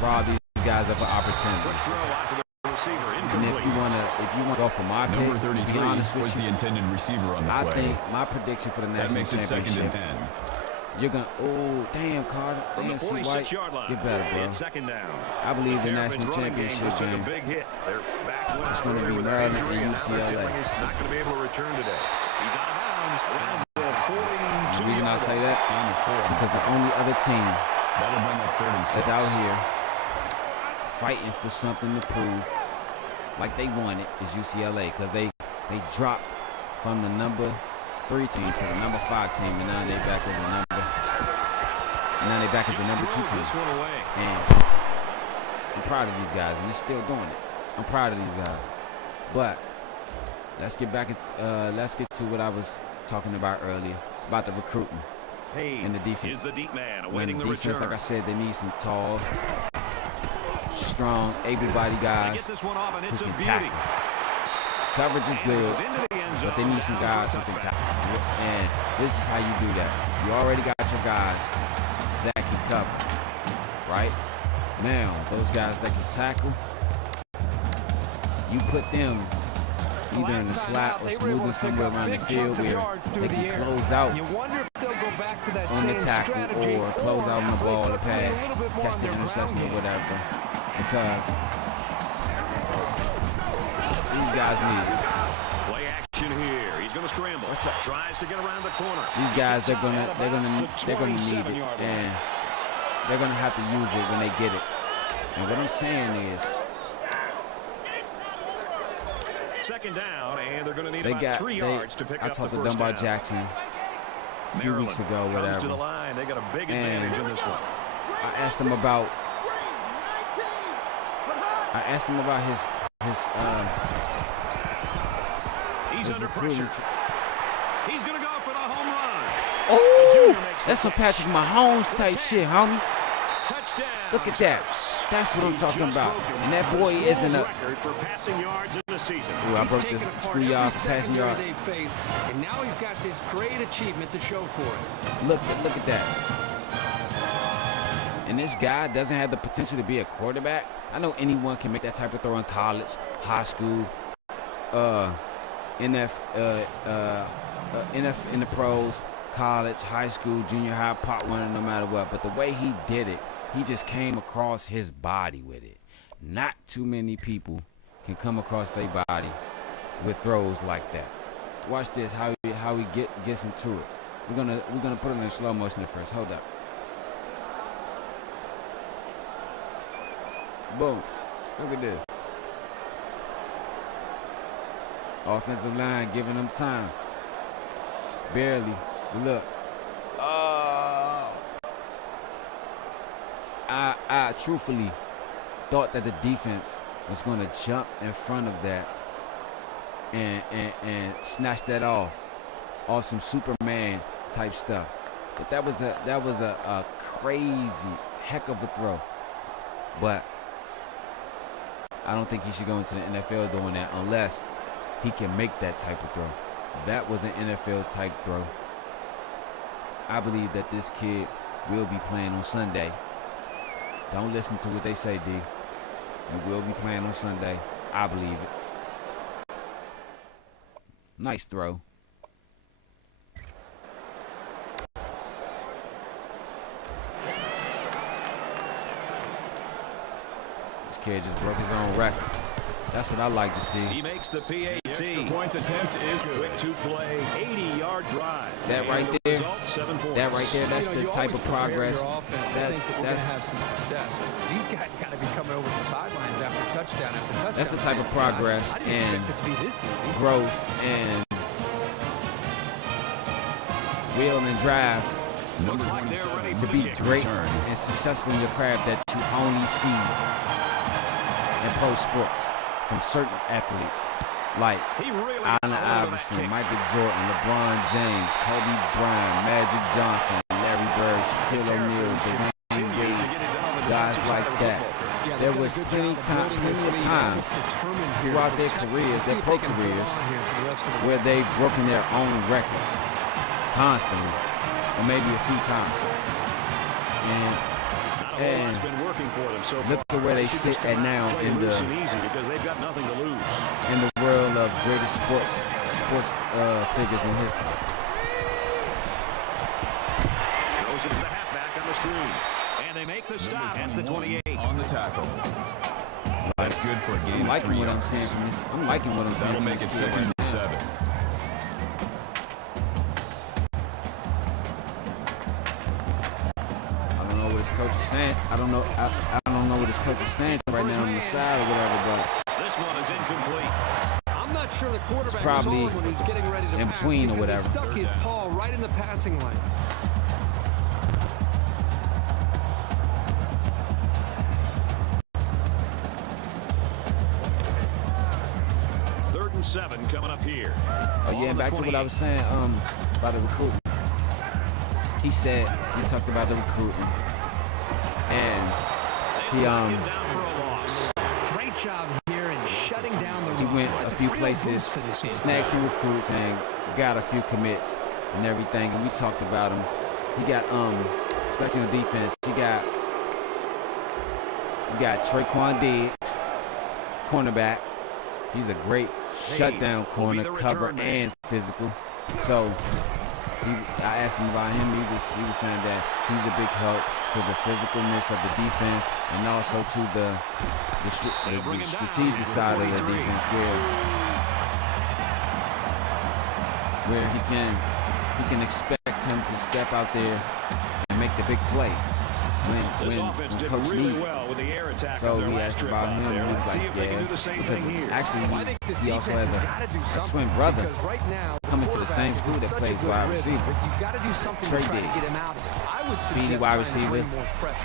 rob these guys of an opportunity. And if you wanna go for my pick, number 33 to be honest with was you, the intended receiver on the play. I think my prediction for the national championship, you're gonna, oh damn, Carter, damn, C. White, get better, bro. I believe the national championship game, it's gonna be Maryland and UCLA. Not gonna be able to return today. He's out of bounds. The reason I say that, because the only other team that's out here fighting for something to prove, like they wanted, is UCLA, because they dropped from the number 3 team to the number 5 team, and now they're back as the number 2 team. And I'm proud of these guys, and they're still doing it. I'm proud of these guys. But let's get to what I was talking about earlier about the recruiting and the defense. The deep man when the defense, like I said, they need some tall, strong, able-bodied guys who can tackle. Coverage is good, but they need some guys who can tackle. And this is how you do that. You already got your guys that can cover, right? Now, those guys that can tackle, you put them either in the slot or smoothly somewhere around the field where they can close out on the tackle or close out on the ball or pass, catch the interception or whatever. Because these guys need it. Play action here. He's going to scramble. What's up? Tries to get around the corner. These guys, they're gonna need it, and they're gonna have to use it when they get it. And what I'm saying is, second down, and they're going to need about 3 yards to pick up the first down. I talked to Dunbar Jackson a few weeks ago, whatever. To the line. They got a big advantage in this one. I asked him about He's under pressure. He's going to go for the home run. Oh, that's some Patrick Mahomes type shit, homie. Touchdown. Look at that. That's what I'm talking about. And that boy isn't a... Ooh, I broke this school yard for passing yards. And now he's got this great achievement to show for it. Look at that. and this guy doesn't have the potential to be a quarterback, I know anyone can make that type of throw in college, high school, in the pros, college, high school, junior high, pop one, no matter what. But the way he did it, he just came across his body with it. Not too many people can come across their body with throws like that. Watch this, how he gets into it. We're gonna put it in slow motion at first. Hold up. Boom. Look at this. Offensive line giving them time. Barely. But look. Oh. I truthfully thought that the defense was going to jump in front of that and snatch that off some Superman type stuff. But that was a crazy heck of a throw. But I don't think he should go into the NFL doing that unless he can make that type of throw. That was an NFL type throw. I believe that this kid will be playing on Sunday. Don't listen to what they say, D. He will be playing on Sunday. I believe it. Nice throw. This kid just broke his own record. That's what I like to see. He makes the PAT. The extra point attempt is Quick to play, 80-yard drive. That right there, that's the type of progress. That's have some success. These guys got to be coming over the sidelines after touchdown after touchdown. That's the type of progress and growth and wheel and drive to be great and successful in your craft that you only see in pro sports from certain athletes like Allen Iverson, Michael Jordan, LeBron James, Kobe Bryant, Magic Johnson, Larry Bird, Shaquille O'Neal, Dwayne Wade, guys like that. There was plenty of times throughout their careers, their pro careers, where they've broken their own records constantly, or maybe a few times. And look at where they sit at now in the world of greatest sports figures in history. Goes into the halfback on the screen, and they make the stop at the 28 on the tackle. That's good for a gain. I'm liking what I'm seeing from this. I'm liking what I'm seeing from this. That'll make it 2nd and 7. His coach is saying, I don't know what his coach is saying right now on the side or whatever, but this one is incomplete. I'm not sure the quarterback it's probably saw him when he was getting ready to in between or whatever. He stuck his paw right in the passing lane. Third and 7 coming up here. Oh yeah, and back to what I was saying about the recruiting. He talked about the recruiting. And he great job here in shutting down the run. He went a few places, snagged some recruits, and got a few commits and everything. And we talked about him. He got especially on defense, he got Traquan Diggs, cornerback. He's a great shutdown corner, cover and physical. So I asked him about him. He was saying that he's a big help to the physicalness of the defense and also to the strategic side of the defense, where he can expect him to step out there and make the big play when coach needs it. So we asked about him, and he was like, yeah, because actually he also has a twin brother coming to the same school that plays wide receiver. Trey Diggs, speedy wide receiver.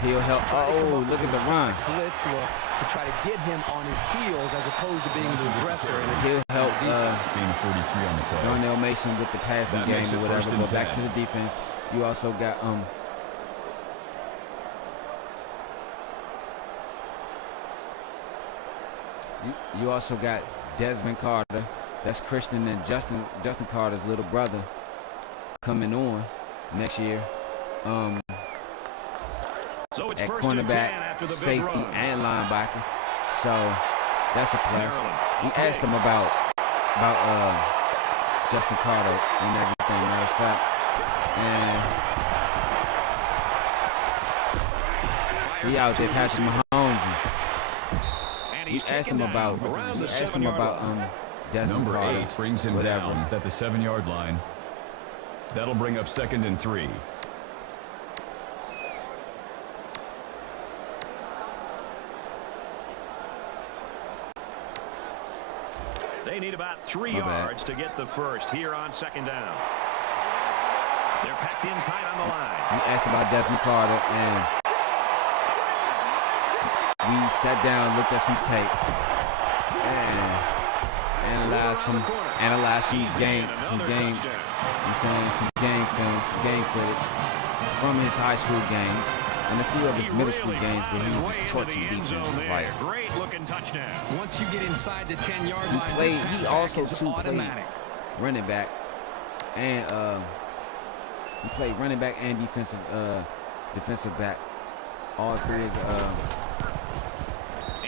He'll help. Oh, look at the run. Blitz look to try to get him on his heels as opposed to being the aggressor. He'll help Darnell Mason with the passing game or whatever. But back to the defense, you also got You also got Desmond Carter. That's Christian and Justin Carter's little brother coming on next year. So at cornerback, safety, and linebacker. So that's a plus. We asked him about Justin Carter and everything, matter of fact. And see out there, Patrick Mahomes. We asked him about Desmond Number Carter. 8 brings him down at the 7-yard line. That'll bring up 2nd and 3. They need about 3 yards to get the first here on 2nd down. They're packed in tight on the line. We asked about Desmond Carter, and we sat down, looked at some tape, and analyzed some game film, some game footage from his high school games and a few of his middle school games where he was just torching defenses. Like, great looking touchdown. Once you get inside the 10-yard line, he also played running back, and he played running back and defensive back. All three is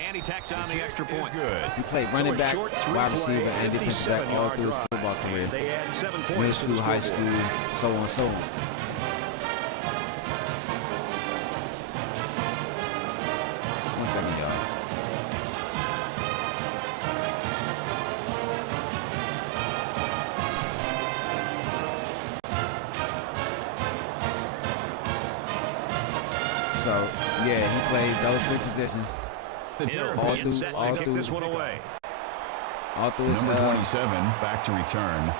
and he tacks on the extra point. Good. He played running back, wide receiver, and defensive back all through his football career. Middle school, high school, so on, so on. One second, y'all. So, yeah, he played those 3 positions. All through this one away. All through his Number 27 back to return.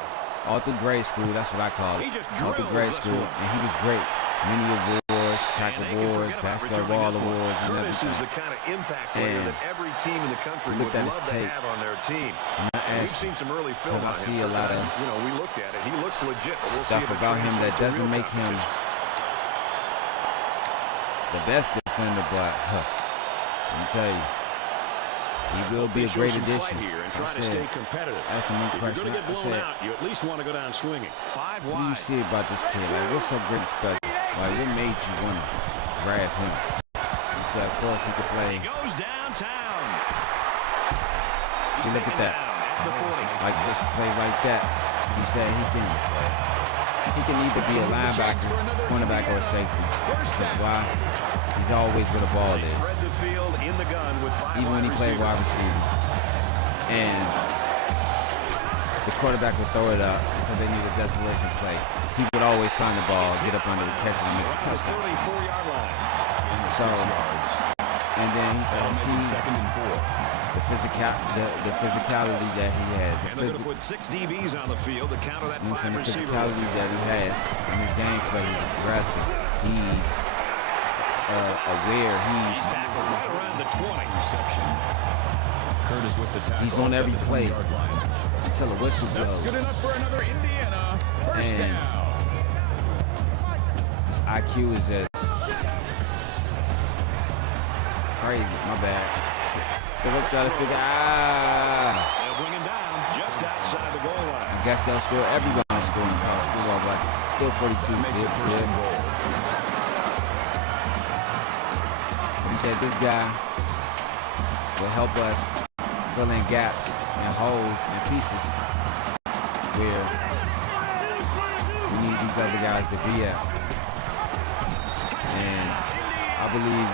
all through grade school, that's what I call it. All through grade school, and he was great. Many awards, track awards, basketball awards, and everything. Is the kind of impact player that every team in the country would love to have on their team. We've seen some early film on him. I see a lot of we looked at it. He looks legit. stuff about him that doesn't make him the best defender, but let me tell you, he will be a great addition. I said, asked him one question. I said, you at least want to go down swinging. what do you see about this kid? Like, what's so great and special? Like, what made you want to grab him? He said, of course, he could play. He goes downtown. See, look at that. Like, this plays like that. He said he can either be a linebacker, cornerback, or a safety. That's why he's always where the ball is. Even when he played wide receiver. And the quarterback would throw it up because they need a desperation play. He would always find the ball, get up under it, catch it, and make the touchdown. So, and then he said, see the physicality that he has. The put 6 DBs on the field to counter that. The physicality that he has in his gameplay. He's aggressive. He's aware. He's right around the 20 reception. Curtis with the tackle. He's on every play until the whistle blows. That's good enough for another Indiana first down. His IQ is just crazy. My bad. Because I'm trying to figure They'll bring him down just outside the goal line. I guess they'll score. Everyone score in college football, but still 42-6. He said this guy will help us fill in gaps and holes and pieces where we need these other guys to be at. And I believe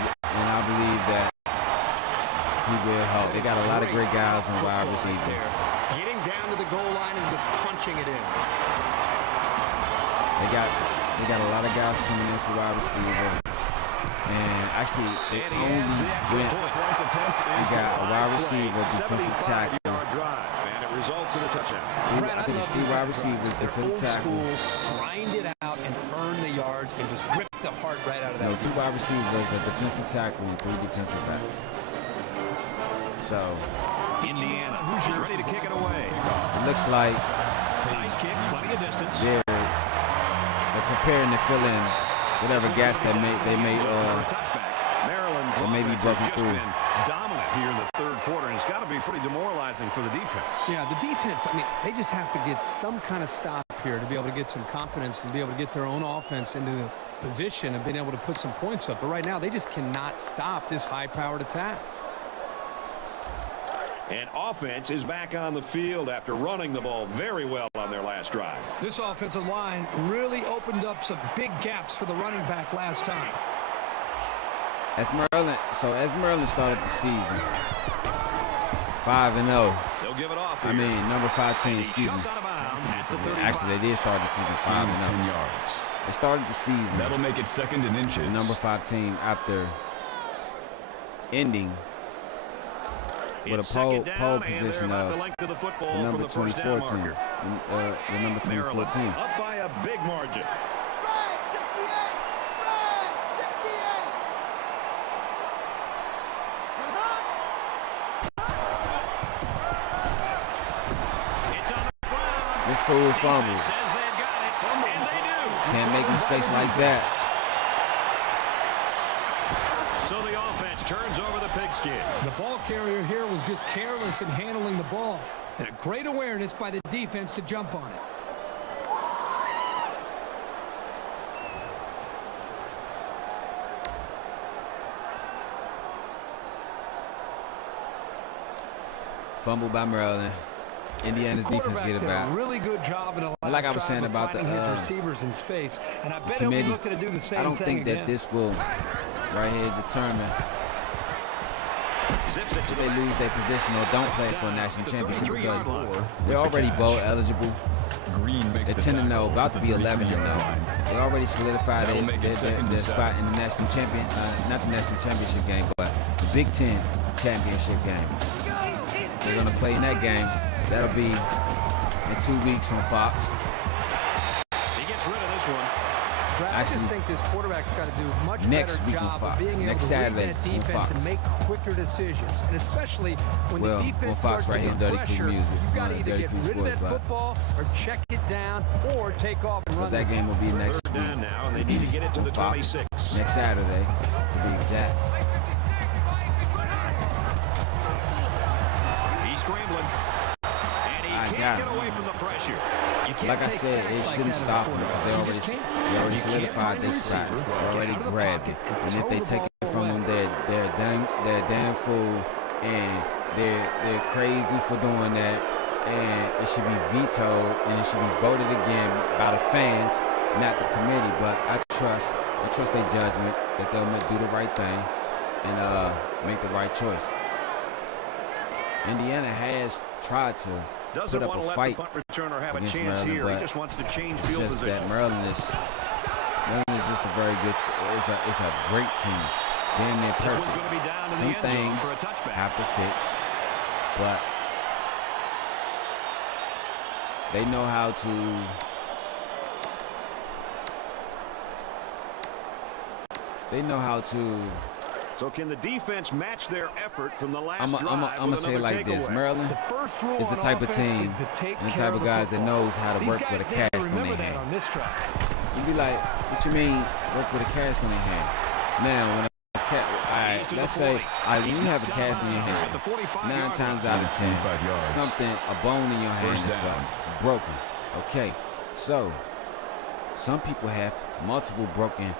that he will help. They got a lot of great guys on wide receiver. Getting down to the goal line and just punching it in. They got a lot of guys coming in for wide receiver. And actually, they only went. They got a wide receiver, defensive tackle. I think it's 3 wide receivers, defensive tackle. Grind it out and earn the yards and just rip the heart right out of that. No, 2 wide receivers, a defensive tackle, and 3 defensive backs. So Indiana, who's ready to kick it away? It looks like Nice kick, plenty of distance. They're preparing to fill in whatever gaps that they may be broken through. Dominant here in the third quarter, and it's got to be pretty demoralizing for the defense. Yeah, the defense, I mean, they just have to get some kind of stop here to be able to get some confidence and be able to get their own offense into the position of being able to put some points up. But right now, they just cannot stop this high-powered attack. And offense is back on the field after running the ball very well on their last drive. This offensive line really opened up some big gaps for the running back last time. As Maryland started the season 5-0. They'll give it off here. I mean, number 5 team, excuse me. Actually, they did start the season 5-0. 10 yards. They started the season. That'll make it 2nd and inches. The number 5 team after ending with a pole position of the number 24 team. The number 24 team. Up by a big margin. This fool fumbled. Can't make mistakes like that. So the offense turns over the pigskin. The ball carrier here was just careless in handling the ball. And a great awareness by the defense to jump on it. Fumble by Maryland. Indiana's defense get it back. Really good job in the last like I was saying about the receivers in space, and I bet committee. he'll be looking to do the same I don't thing think that again. this will right here determine if they lose their position or don't play for a national championship, because they're already bowl eligible. They're 10-0, about to be 11-0. They already solidified their spot in the national champion, not the national championship game, but the Big Ten championship game. They're gonna play in that game. That'll be in 2 weeks on Fox. He gets rid of this one. I just think this quarterback's got to do a much next better week on job Fox. of being Next able to Saturday read that on defense Fox. and make quicker decisions. And especially when Well, the defense on Fox starts right to here get in Dirty Crew pressure, Music. you've got to either Dirty get Crew rid of that Sports, football or check it down or take off and So run. that game will be next Third week. down now, and they need to get it to on the Fox. 26. Next Saturday, to be exact. He's scrambling. And he can't get away from the pressure. Like I said, it shouldn't stop them because they already solidified their spot. They already grabbed it. And if they take it from them, they're a damn fool, and they're crazy for doing that. And it should be vetoed, and it should be voted again by the fans, not the committee. But I trust their judgment that they'll do the right thing and make the right choice. Indiana has tried to put up a fight against Maryland, but it's just that Maryland is just a very good, it's a great team, damn near perfect. Some things have to fix, but they know how to So can the defense match their effort from the last drive? I'm gonna say it like this: Maryland is the type of team and the type of guys that knows how to work with a cast on their hand. You'd be like, what you mean work with a cast on their hand? Now, when let's say, when you have a cast in your hand, 9 times out of 10, something, a bone in your hand is broken. Okay, so some people have multiple broken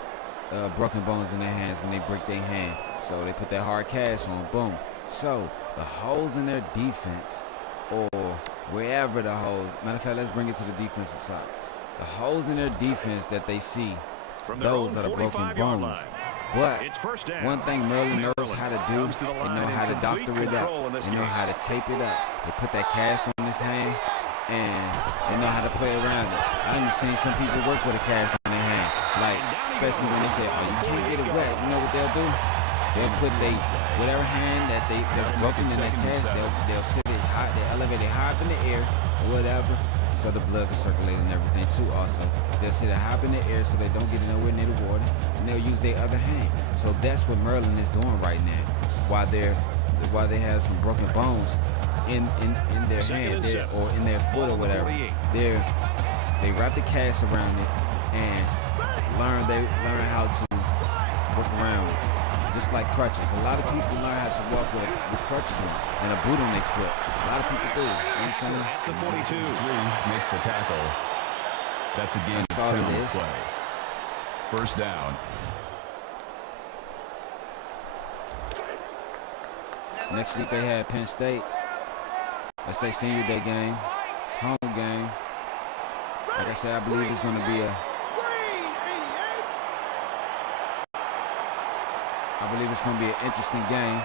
bones in their hands when they break their hand. So they put that hard cast on, boom. So the holes in their defense, or wherever the holes, matter of fact, let's bring it to the defensive side. The holes in their defense that they see, those are the broken bones. But one thing Maryland knows how to do, they know how to doctor it up. They know how to tape it up. They put that cast on his hand, and they know how to play around it. I've seen some people work with a cast on their hand, like, especially when they say, oh, you can't get it wet. You know what they'll do? They'll put whatever hand that's broken in that cast, they'll sit it high, they'll elevate it high up in the air, or whatever, so the blood can circulate and everything too. Also, they'll sit it high up in the air so they don't get it nowhere near the water, and they'll use their other hand. So that's what Maryland is doing right now, while they have some broken bones in their hand or in their foot or whatever. They wrap the cast around it and learn how to work around it. Just like crutches. A lot of people learn how to walk with crutches and a boot on their foot. A lot of people do. You know what I'm saying? At the 42. 3 makes the tackle. That's a gain of 10 on the play. First down. Next week they had Penn State. That's their senior day game, home game. Like I said, I believe it's going to be an interesting game.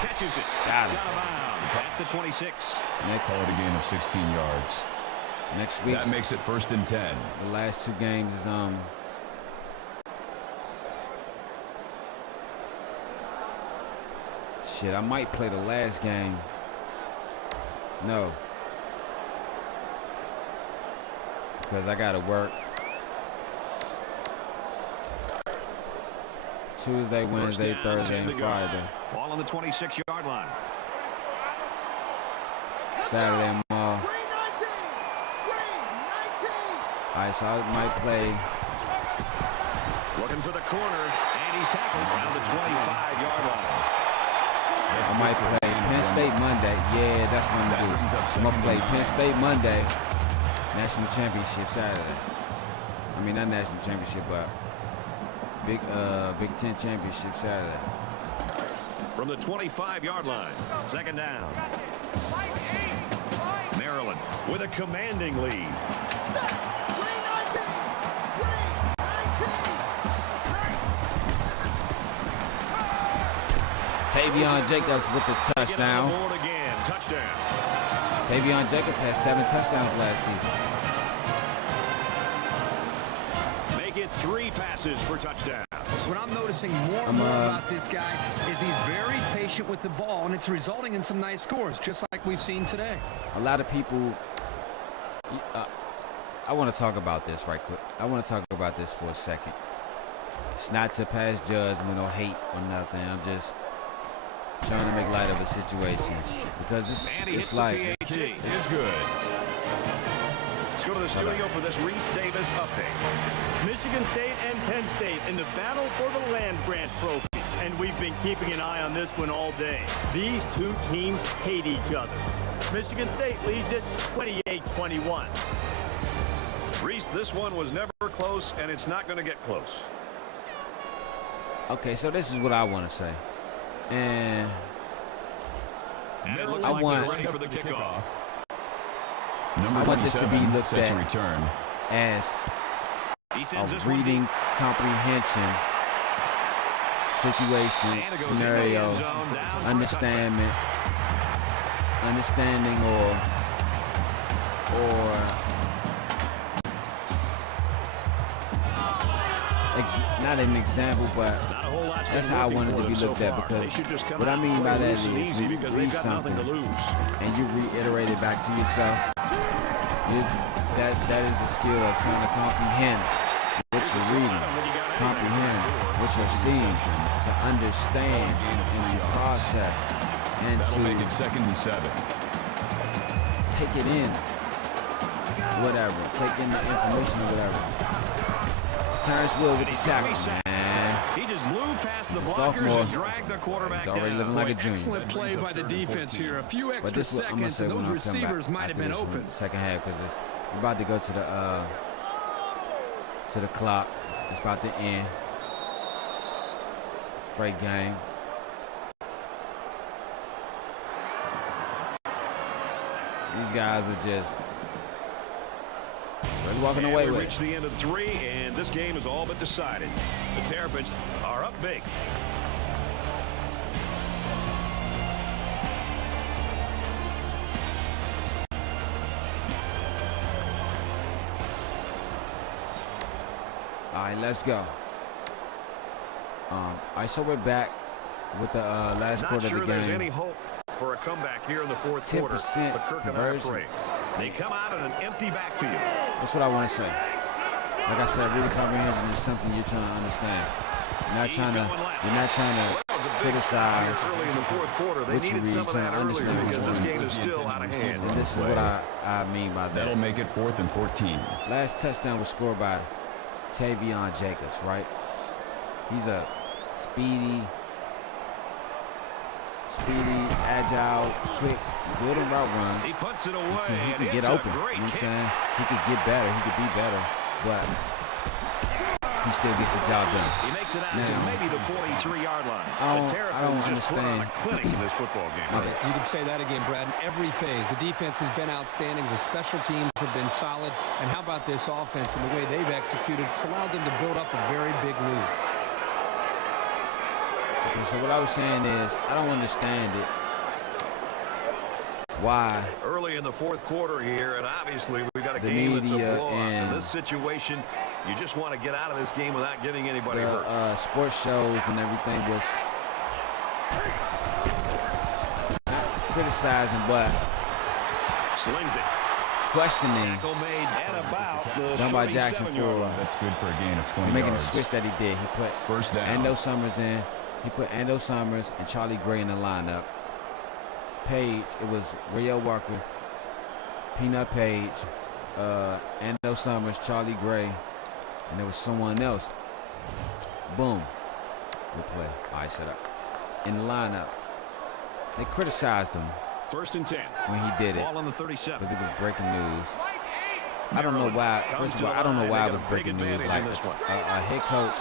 Catches it. Got it. Out of bounds at the 26. Next, call it a gain of 16 yards. Next week. That makes it 1st and 10. The last 2 games is shit, I might play the last game. No. Because I gotta work. Tuesday, Wednesday, Thursday, and Friday. Ball on the 26-yard line. Saturday, I'm off. All right, so I might play. Looking for the corner, and he's tackled around the 25-yard line. I might play Penn State Monday. Yeah, that's what I'm gonna do. I'm gonna play Penn State Monday, National Championship Saturday. I mean, not National Championship, but Big Ten Championship Saturday. From the 25-yard line, 2nd down. Maryland with a commanding lead. Tavion Jacobs with the touchdown. Touchdown. Tavion Jacobs had 7 touchdowns last season. Make it 3 passes for touchdowns. What I'm noticing more and more about this guy is he's very patient with the ball, and it's resulting in some nice scores, just like we've seen today. A lot of people, I want to talk about this right quick. I want to talk about this for a second. It's not to pass judgment or hate or nothing. I'm just trying to make light of a situation because it's like it's good. Let's go to the studio for this Reese Davis update. Michigan State and Penn State in the battle for the land grant trophy. And we've been keeping an eye on this one all day. These 2 teams hate each other. Michigan State leads it 28-21. Reese, this one was never close, and it's not going to get close. Okay, so this is what I want to say. And it looks I like want, ready for the kickoff. I want this to be looked at return. as a reading comprehension situation, scenario, understanding or not an example, but that's how I want it to be looked at, because what I mean by that is when you read something and you reiterate it back to yourself, that is the skill of trying to comprehend what you're reading, comprehend what you're seeing, to understand and to process and to make it 2nd and 7. Take it in, whatever, take in the information or whatever. Terrence Will with the tackle, man. He just blew past the blockers and dragged the quarterback He's already looking like a junior. Excellent play by the defense here. A few extra seconds, and those receivers might have been open. Second half, because we're about to go to the clock. It's about to end. Great game. These guys are just really walking away with it. We reached the end of 3, and this game is all but decided. The Terrapins are up big. All right, let's go. All right, so we're back with the last quarter of the game. Not sure there's any hope for a comeback here in the 4th quarter. 10% conversion. They come out in an empty backfield. That's what I want to say. Like I said, reading comprehension is something you're trying to understand. You're not trying to criticize what you read. You're trying to understand what you read. And this is what I mean by that. That'll make it 4th and 14. Last touchdown was scored by Tavion Jacobs, right? He's a speedy speedy, agile, quick, good in route runs. He puts it away. He can get open. You know what I'm saying? He could get better. He could be better. But he still gets the job done. He makes it out to maybe the 43-yard line. I don't understand. Clinic in this football game. You can say that again, Brad. In every phase, the defense has been outstanding. The special teams have been solid. And how about this offense and the way they've executed? It's allowed them to build up a very big lead. And so what I was saying is, I don't understand it. Why? Early in the fourth quarter here, and obviously we've got a The game that's a media blowout. and In this situation, you just want to get out of this game without getting anybody hurt. The sports shows and everything was criticizing, but Slings it. questioning Tackle made at about the done by Jackson 37-yard for line. That's good for a gain of 20 making the yards. switch that he did. He put First down. Ando Summers in. He put Ando Summers and Charlie Gray in the lineup. Page, it was Rayo Walker, Peanut Page, Ando Summers, Charlie Gray, and there was someone else. Boom. Good play. All right, shut up. In the lineup. They criticized him First and 10. when he did it Ball on the 37. because it was breaking news. I don't know why. First of all, I don't know why it was breaking news. Like a head coach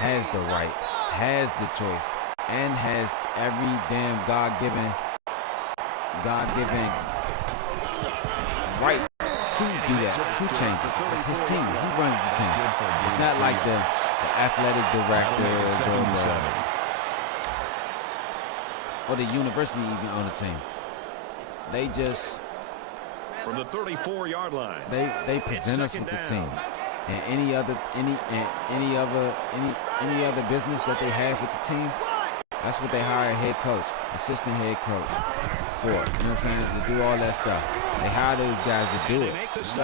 has the right, has the choice, and has every damn God-given right to do that, to change it. It's his team. He runs the team. It's not like the athletic directors or the university even on the team. They just From the 34-yard line. they present us with the team. And any other business that they have with the team, that's what they hire a head coach, assistant head coach for. You know what I'm saying? To do all that stuff. They hire those guys to do it. So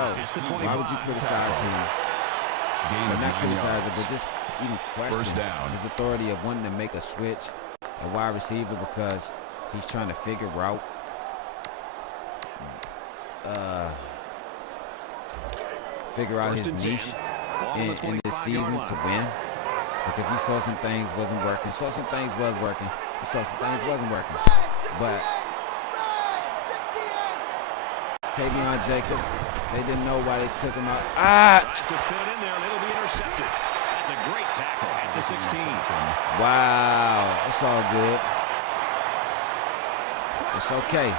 why would you criticize him? Gain Or of not 9 criticize it, yards. but just even question First down. his authority of wanting to make a switch, a wide receiver, because he's trying to figure out his niche in this season to win, because he saw some things wasn't working, saw some things was working, he saw some things wasn't working. But Tavion Jacobs, they didn't know why they took him out. To fit it in there, and it'll be intercepted. That's a great tackle at the 16. Wow, it's all good. It's okay.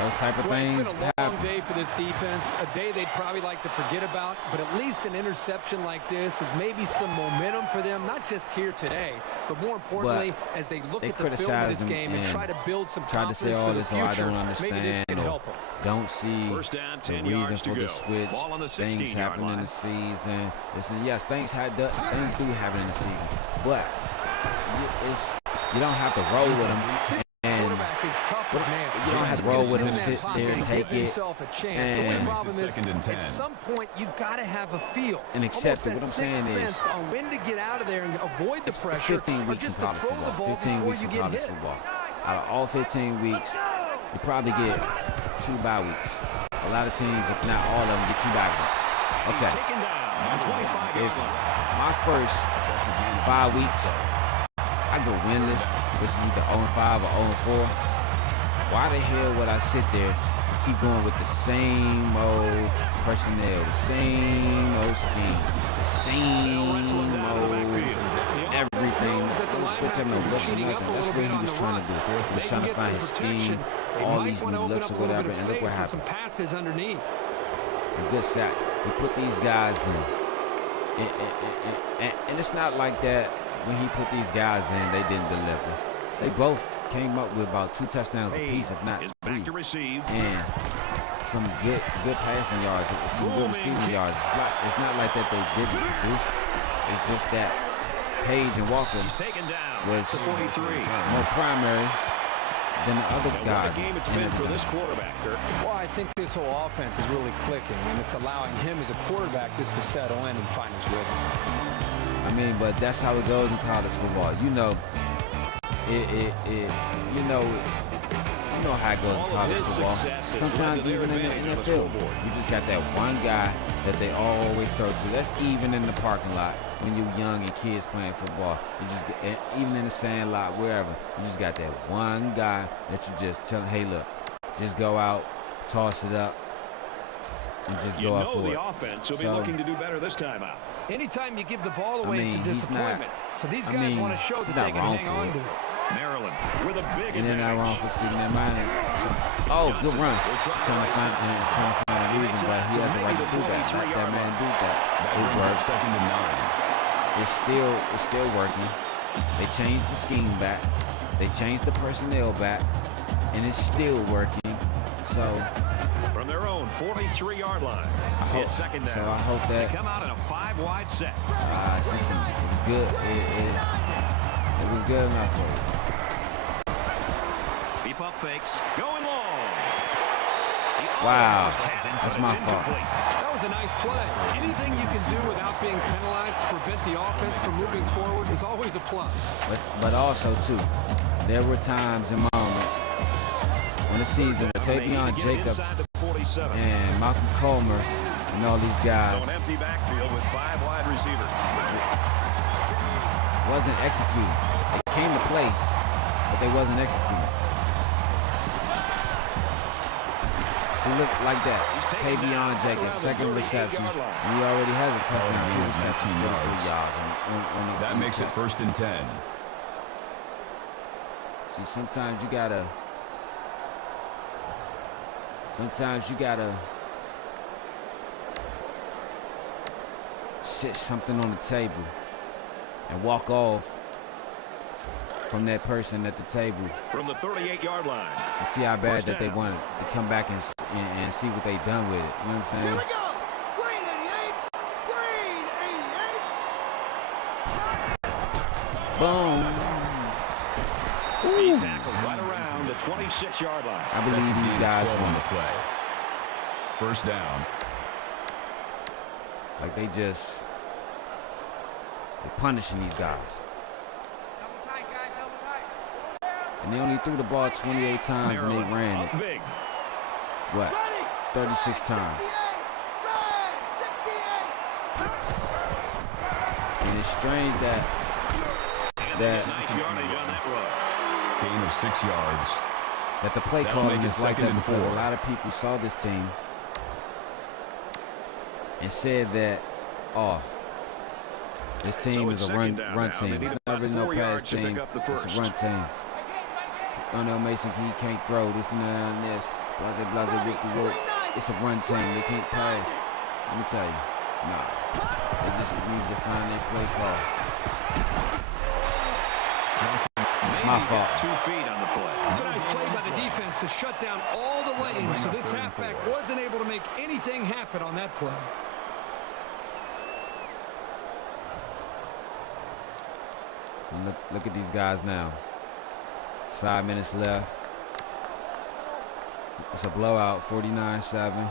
Those type of things It's been a long happen. day for this defense, a day they'd probably like to forget about, but at least an interception like this is maybe some momentum for them, not just here today, but more importantly, as they look at the film of this game and try to build some tried to say confidence all for the this, oh, I future. don't Maybe this understand, can or help them. don't see First down, the 10 reason yards to for go. the switch. Ball on the Things 16-yard happen in line. the season. Listen, yes, things do happen in the season, but you don't have to roll with them. Quarterback is tough as nails. You don't have to roll with him, sit there, take it, himself a chance. and- The only problem is, Second and 10. at some point, you've got to have a feel. And accept Almost it. that What I'm saying sixth is, sense on when to get out of there and avoid the it's pressure. 15 or weeks in just to college throw the football. ball 15 before weeks you in get college hit. football. Out of all 15 weeks, you probably get 2 bye weeks. A lot of teams, if not all of them, get 2 bye weeks. Okay. Taken down on the 25-yard If line. my first 5 weeks, I go winless, which is either 0-5 or 0-4, why the hell would I sit there and keep going with the same old personnel, the same old scheme, the same old everything? Don't switch up no looks or nothing. That's what he was trying to do. He was trying to find his scheme, all these new looks or whatever, and look what happened. Some passes underneath. A good sack. We put these guys in. And it's not like that when he put these guys in, they didn't deliver. They both came up with about 2 touchdowns apiece, if not Is 3. back to receive. And some good passing yards, some good receiving yards. It's not like that they didn't produce. It's just that Page and Walker He's taken down. was That's the 43. more primary than the other What guys. a game it's and been for everything. this quarterback, Kurt. Well, I think this whole offense is really clicking, and it's allowing him as a quarterback just to settle in and find his rhythm. I mean, but that's how it goes in college football. You know, You know how it goes in college football. Sometimes even in the NFL, you just got that one guy that they always throw to. That's even in the parking lot when you're young and kids playing football. You just get, even in the sand lot, wherever, you just got that one guy that you just tell, hey, look, just go out, toss it up, and just go out for it. The offense will be looking to do better this time out. Anytime you give the ball away, it's a disappointment. So these guys want to show that they can hang on to it. Maryland with a big and then not wrong for speaking their mind. Oh, good run. Trying to find a reason, but he has the right to do that. Let that man do that. It works. Second and 9. It's still working. They changed the scheme back. They changed the personnel back, and it's still working. So from their own 43-yard line. It's second down. So I hope that they come out in a 5-wide set. It was good. It was good enough for you. Deep up fakes. Going long. Wow. That's my fault. That was a nice play. Anything you can do without being penalized to prevent the offense from moving forward is always a plus. But also, too, there were times and moments in the season with Tavion Jacobs and Malcolm Coleman and all these guys so an empty backfield with 5 wide receivers. Wasn't executing. They came to play, but they wasn't executing. See, look like that. Tavion Jacobs, second reception. And he already has a touchdown, 2 receptions, 44 yards. That makes it first and 10. See, sometimes you gotta sit something on the table and walk off from that person at the table from the 38-yard line to see how bad that they wanted to come back and see what they done with it. You know what I'm saying? Here we go. Green 88. Green 88. Boom. He's tackled right around the 26-yard line. I believe these guys want want to play. First down. like they're punishing these guys. And they only threw the ball 28 times and they ran it. Big. What? 36 times. And it's strange that Nice yardage on that run. Gain of 6 yards. that the play That'll calling make it is like second that and because 4. a lot of people saw this team and said that, oh, this team is a run team. It's not really no pass team. It's a run team. Darnell Mason, he can't throw this and that and this. Blase, Rick the Rope. It's a run team. They can't pass. Let me tell you, nah. They just need to find their play call. It's my fault. 2 feet on the play. It's a nice play by the defense to shut down all the lanes, so this halfback wasn't able to make anything happen on that play. Look at these guys now. It's 5 minutes left. It's a blowout, 49-7.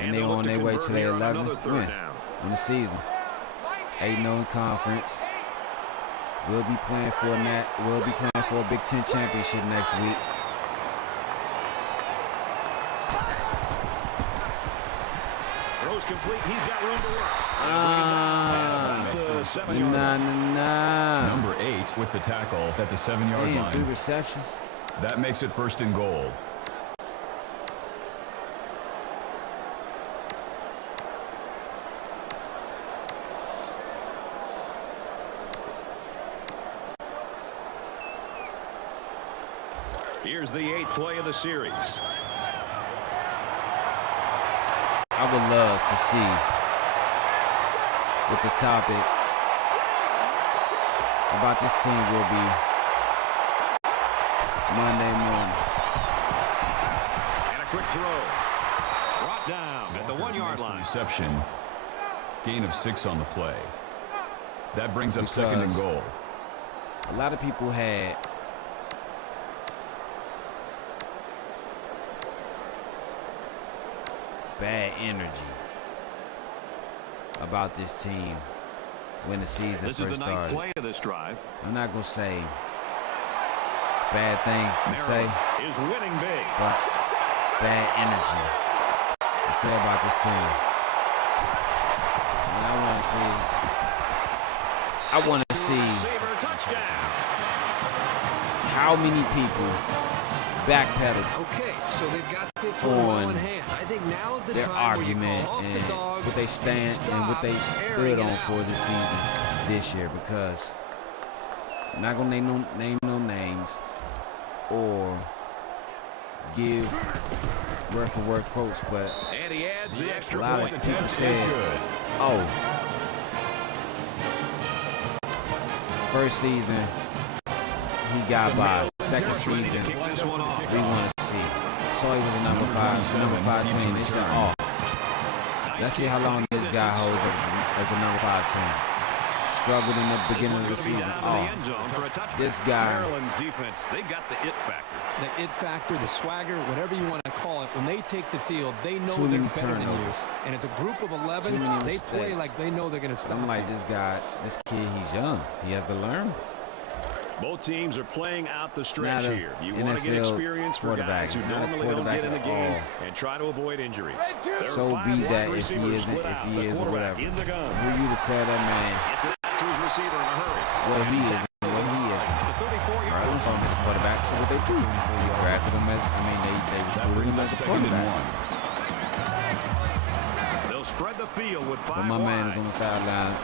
And they on their way to their 11th win in the season. 8-0 in conference. We'll be playing for a Big Ten championship next week. Throws complete. He's got room to work. Number 8 with the tackle at the 7-yard line. 3 receptions. That makes it first and goal. Here's the 8th play of the series. I would love to see what the topic about this team will be Monday morning. And a quick throw. Brought down at the 1-yard line. Reception. Gain of 6 on the play. That brings up second and goal. A lot of people had bad energy about this team when the season This first is the ninth started. play of this drive. I'm not going to say bad things to say, Is winning big. but bad energy to say about this team. And I want to see Receiver touchdown. how many people backpedaled Okay, so they've got this one well on in hand. I think now is the their time argument where you call off and the dogs what they stand and what they stop stood airing on it for out. this season this year, because I'm not gonna name no names or give word for word quotes, but And he adds the a extra lot point. of people Is said, good. "Oh, first season he got by. Second season Kick this one off. we want to see." So he was a number five team. They said, "Oh, let's see how long this guy holds as the number 5 team." Struggled in the beginning of the season. Oh, this guy. Maryland's defense, they got the it factor. The it factor, the swagger, whatever you want to call it, when they take the field, they know Too they're many better than you. turnovers. And it's a group of 11. Too many They play mistakes. like they know they're going to stop I'm like, you. this kid, he's young. He has to learn. Both teams are playing out the not stretch a here. You want to get NFL experience for quarterback. guys who He's not a normally don't quarterback get in the at game all. and try to avoid injury. So be that if he isn't, if he is, or whatever. In the gun. Who you to tell that man Gets it out to his receiver in a hurry. what he is and what he isn't? The 34-yard Maryland saw him as a quarterback, so what they do? They drafted him as, they That recruited brings him up as a 2nd and quarterback. 1. They'll spread the field with 5 But my man wide. is on the sideline.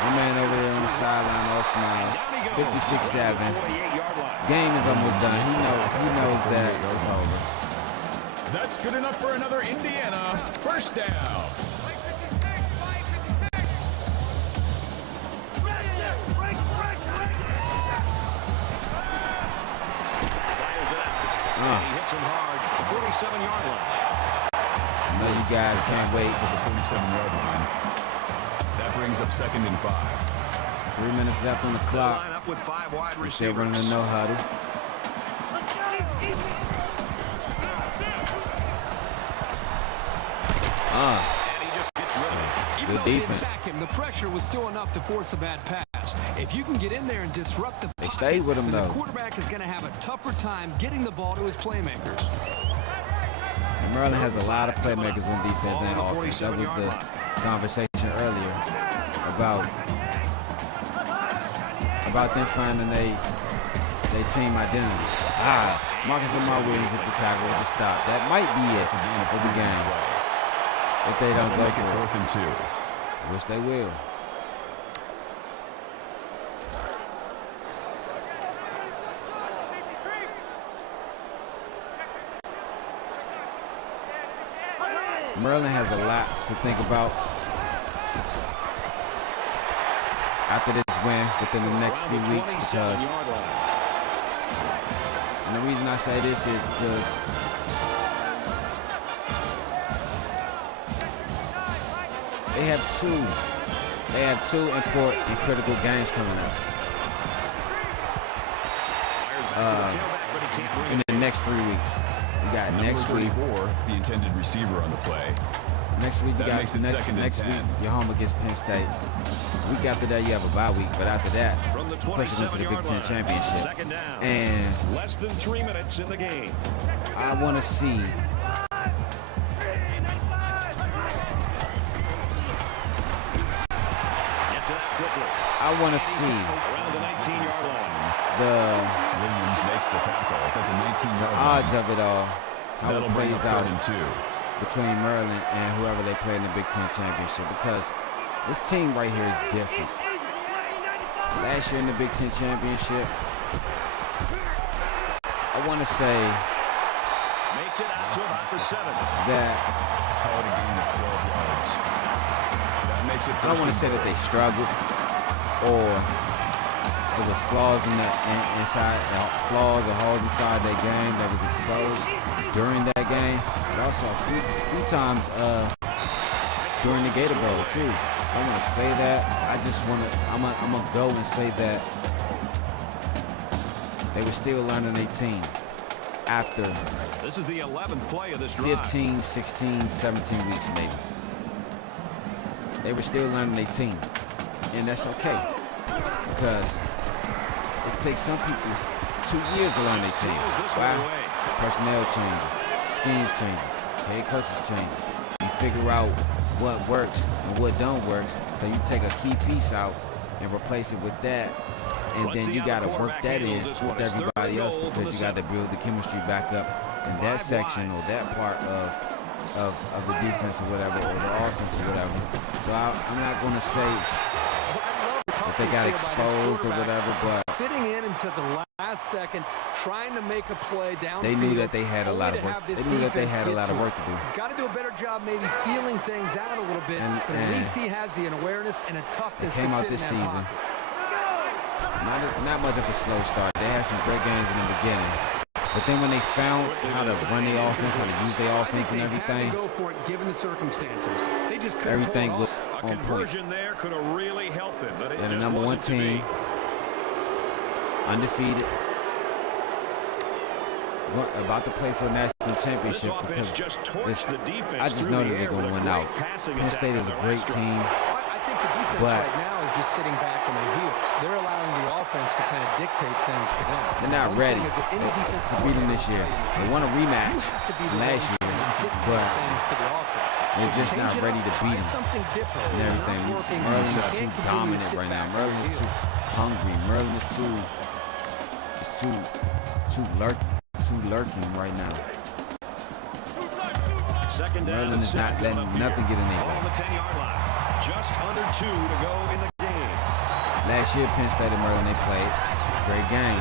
My man over there on the sideline, all smiles. 56-7. 48-yard line. Game is almost done. He knows that it's over. That's good enough for another Indiana first down. Fires it out. He hits him hard. 47-yard line. I know you guys can't wait. At the 47-yard line. That brings up 2nd and 5. 3 minutes left on the They'll clock. line up with 5 wide We're still running receivers. a no huddle. And he just gets rid of it. Even Good though they didn't defense. sack him, the pressure was still enough to force a bad pass. If you can get in there and disrupt the They pocket, stayed with him, then though. the quarterback is going to have a tougher time getting the ball to his playmakers. Maryland has a lot of playmakers on defense and offense. That was the conversation earlier about them finding their team identity. Marcus Lamar Williams with the tackle with the stop. That might be it for the game if they don't go Make it for 4th and 2. it. Which they will. Maryland has a lot to think about after this win within the next few weeks, because, and the reason I say this is because they have two important and critical games coming up in the next 3 weeks. We got Number next week. 34, the intended receiver on the play. Next week, you That got makes it 2nd and next 10. week, you're home against Penn State. Week after that, you have a bye week, but after that, From the push it into the Big 27-yard Ten line. championship. 2nd down. And Less than 3 minutes in the game. I want to see Get to that quickly. I want to see Around the 19-yard line. the Williams makes the tackle at the 19-yard line. odds of it all, how That'll it bring plays up out 3rd and 2. between Maryland and whoever they play in the Big Ten championship, because this team right here is different. Last year in the Big Ten championship, I want to say Makes it out to about the 7. that Call it a gain of 12 yards. That makes it I don't want to say that they struggled or there was flaws in that inside, flaws or holes inside their game that was exposed during that game, but also a few times during the Gator Bowl too. I don't want to say that. I just want to. I'm gonna go and say that they were still learning their team after This is the 11th play of this drive. 15, 16, 17 weeks maybe. they were still learning their team. And that's okay, because it takes some people 2 years to learn their team. Why? Personnel changes, schemes changes, head coaches changes. You figure out what works and what don't work, so you take a key piece out and replace it with that, and then you got to work that in with everybody else, because you got to build the chemistry back up in that section or that part of the defense or whatever, or the offense or whatever. So I'm not going to say that they got exposed or whatever, but sitting in until the last second, trying to make a play down. They knew that they had a lot of work. They knew that they had a lot of work to do. He's got to do a better job, maybe feeling things out a little bit. But at least he has the awareness and a toughness. They came out this season. Not much of a slow start. They had some great games in the beginning. But then when they found how to run their offense, how to use their offense and everything, go for it, given the circumstances. They just everything was on point. There could have really helped them, but they're the number one team, undefeated, about to play for a national championship, because I just know that they're going to win out. Penn State is a great team. I think the defense right now is just sitting back on their heels. They're allowing the offense to kind of dictate things to them. They're not ready to beat them this year. They want a rematch from last year, but they're just not ready to beat them and everything. Maryland is too dominant right now. Maryland is too hungry. Maryland is too lurking right now. Maryland is not letting nothing get in their way. Just under 2 to go in the game. Last year, Penn State and Maryland, they played. Great game.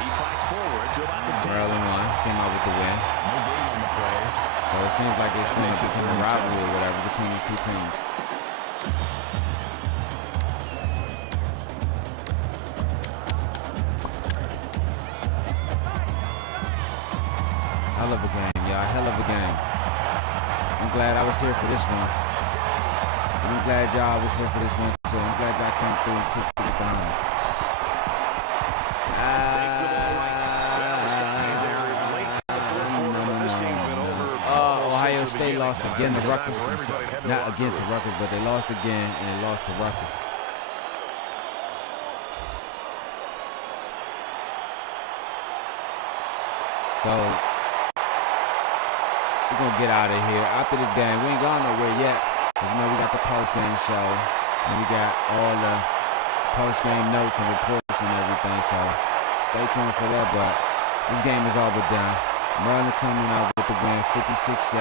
He fights forward to about the 10. Maryland won, came out with the win. No game on the play. So it seems like it's going to become a rivalry or whatever between these two teams. Hell of a game, y'all. Hell of a game. I'm glad I was here for this one. I'm glad y'all was here for this one too. I'm glad y'all came through and kicked it down. Ohio State lost again to Rutgers. Not against Rutgers, but they lost again, and they lost to Rutgers. So we're gonna get out of here after this game. We ain't going nowhere yet. As you know, we got the post-game show, and we got all the post-game notes and reports and everything, so stay tuned for that. But this game is all but done. Maryland coming out with the win, 56-7.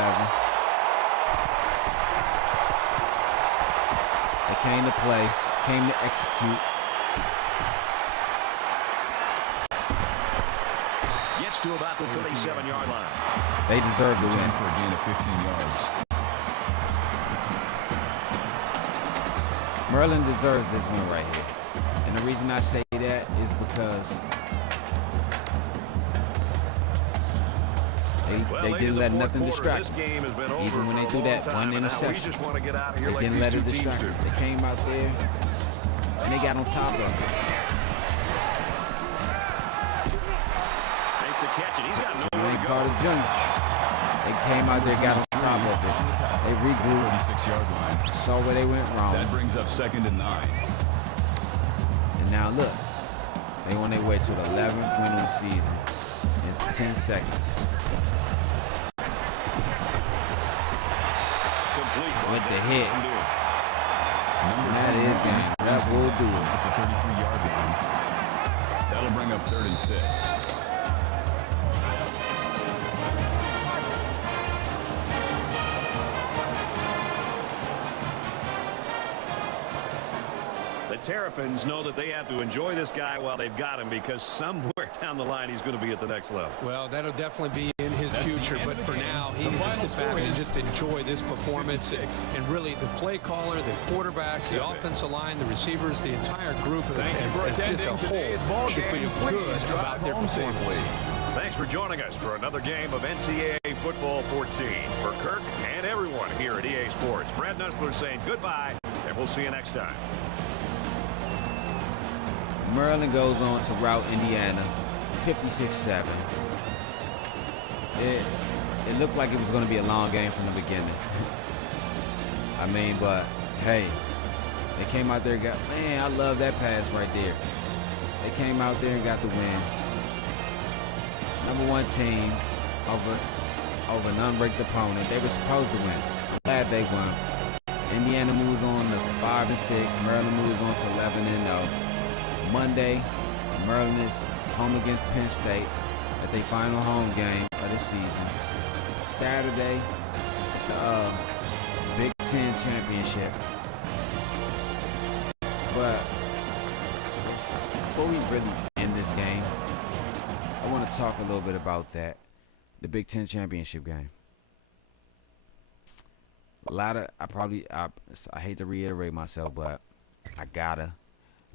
They came to play, came to execute. Gets to about the 37-yard line. They deserve the win. For a gain of 15 yards. Maryland deserves this win right here. And the reason I say that is because they didn't let nothing distract them. Even when they threw that one interception, they didn't let it distract them. They came out there and they got on top of it. Makes the catch, and he's got nowhere to go. Carter Jr. They came out there, got on top of it. They regrouped, 36-yard line. saw where they went wrong. That brings up 2nd and 9. And now look, they on their way to the 11th win of the season in 10 seconds. With the hit. And that is game. That will do it. At the 33-yard line. That'll bring up 3rd and 6. The Terrapins know that they have to enjoy this guy while they've got him, because somewhere down the line he's going to be at the next level. Well, that'll definitely be in his future, but for now he needs to sit back and just enjoy this performance. And really the play caller, the quarterback, the offensive line, the receivers, the entire group as just a whole should feel good about their performance. Thanks for joining us for another game of NCAA Football 14. For Kirk and everyone here at EA Sports, Brad Nussler saying goodbye, and we'll see you next time. Maryland goes on to rout Indiana, 56-7. It looked like it was going to be a long game from the beginning. I mean, but hey, they came out there and got, man, I love that pass right there. They came out there and got the win. Number 1 team over an unranked opponent. They were supposed to win. I'm glad they won. Indiana moves on to 5-6. Maryland moves on to 11-0. Monday, Maryland is home against Penn State at their final home game of the season. Saturday, it's the Big Ten Championship. But before we really end this game, I want to talk a little bit about that. The Big Ten Championship game. I hate to reiterate myself, but I gotta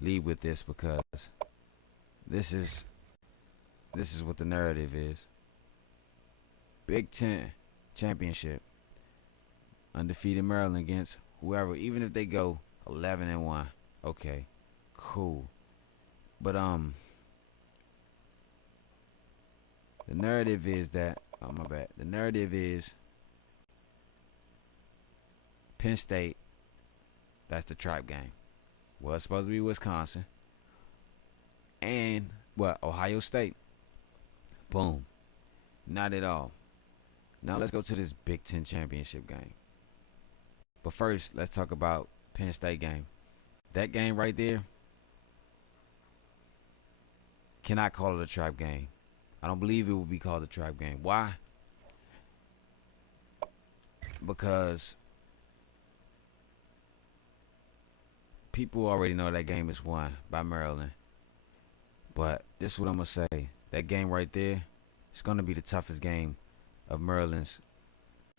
leave with this because this is what the narrative is. Big Ten Championship. Undefeated Maryland against whoever, even if they go 11-1. Okay, cool. But the narrative is that, oh my bad. The narrative is Penn State, that's the trap game. Well, it's supposed to be Wisconsin. And, Ohio State. Boom. Not at all. Now let's go to this Big Ten Championship game. But first, let's talk about Penn State game. That game right there, cannot call it a trap game. I don't believe it will be called a trap game. Why? Because people already know that game is won by Maryland. But this is what I'm going to say. That game right there, it's going to be the toughest game of Maryland's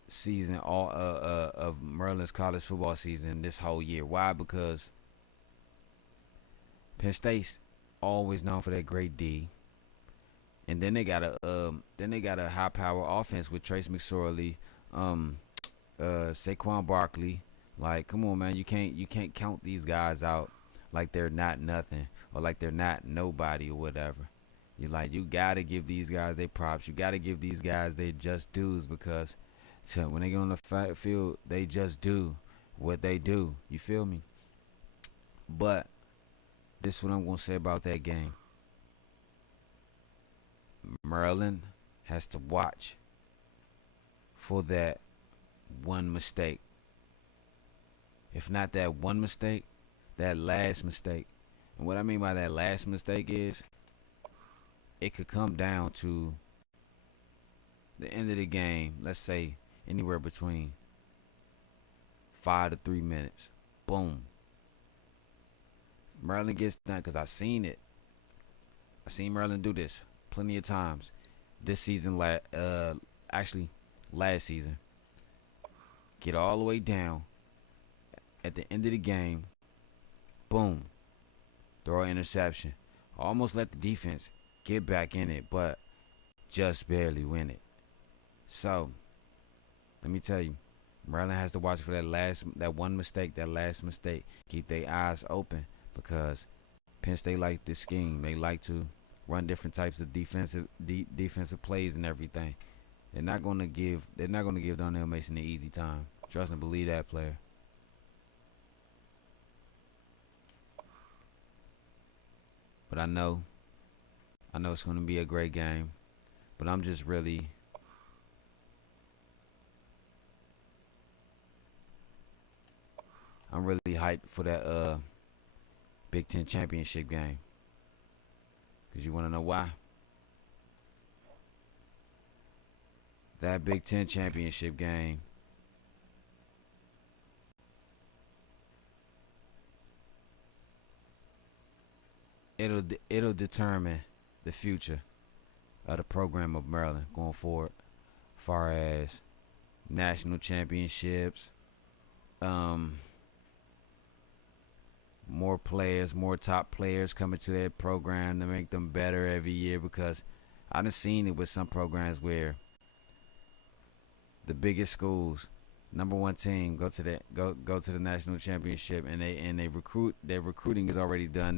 season, of Maryland's college football season this whole year. Why? Because Penn State's always known for that great D. And then they got a high power offense with Trace McSorley, Saquon Barkley. Like, come on, man, you can't count these guys out like they're not nothing or like they're not nobody or whatever. You gotta give these guys their props. You gotta give these guys their just dues because when they get on the field, they just do what they do. You feel me? But this is what I'm gonna say about that game. Maryland has to watch for that one mistake. If not that one mistake, that last mistake. And what I mean by that last mistake is it could come down to the end of the game, let's say anywhere between 5 to 3 minutes. Boom. Maryland gets done, because I seen it. I seen Maryland do this plenty of times this season, actually last season. Get all the way down. At the end of the game, boom, throw an interception. Almost let the defense get back in it, but just barely win it. So, let me tell you, Maryland has to watch for that last mistake. Keep their eyes open because Penn State like this scheme. They like to run different types of defensive plays and everything. They're not gonna give Darnell Mason an easy time. Trust and believe that, player. But I know it's going to be a great game. But I'm really hyped for that Big Ten Championship game. Because you want to know why? That Big Ten Championship game, it'll determine the future of the program of Maryland going forward, as far as national championships, more players, more top players coming to their program to make them better every year. Because I done seen it with some programs where the biggest schools, number one team, go to the national championship, and they recruit. Their recruiting is already done.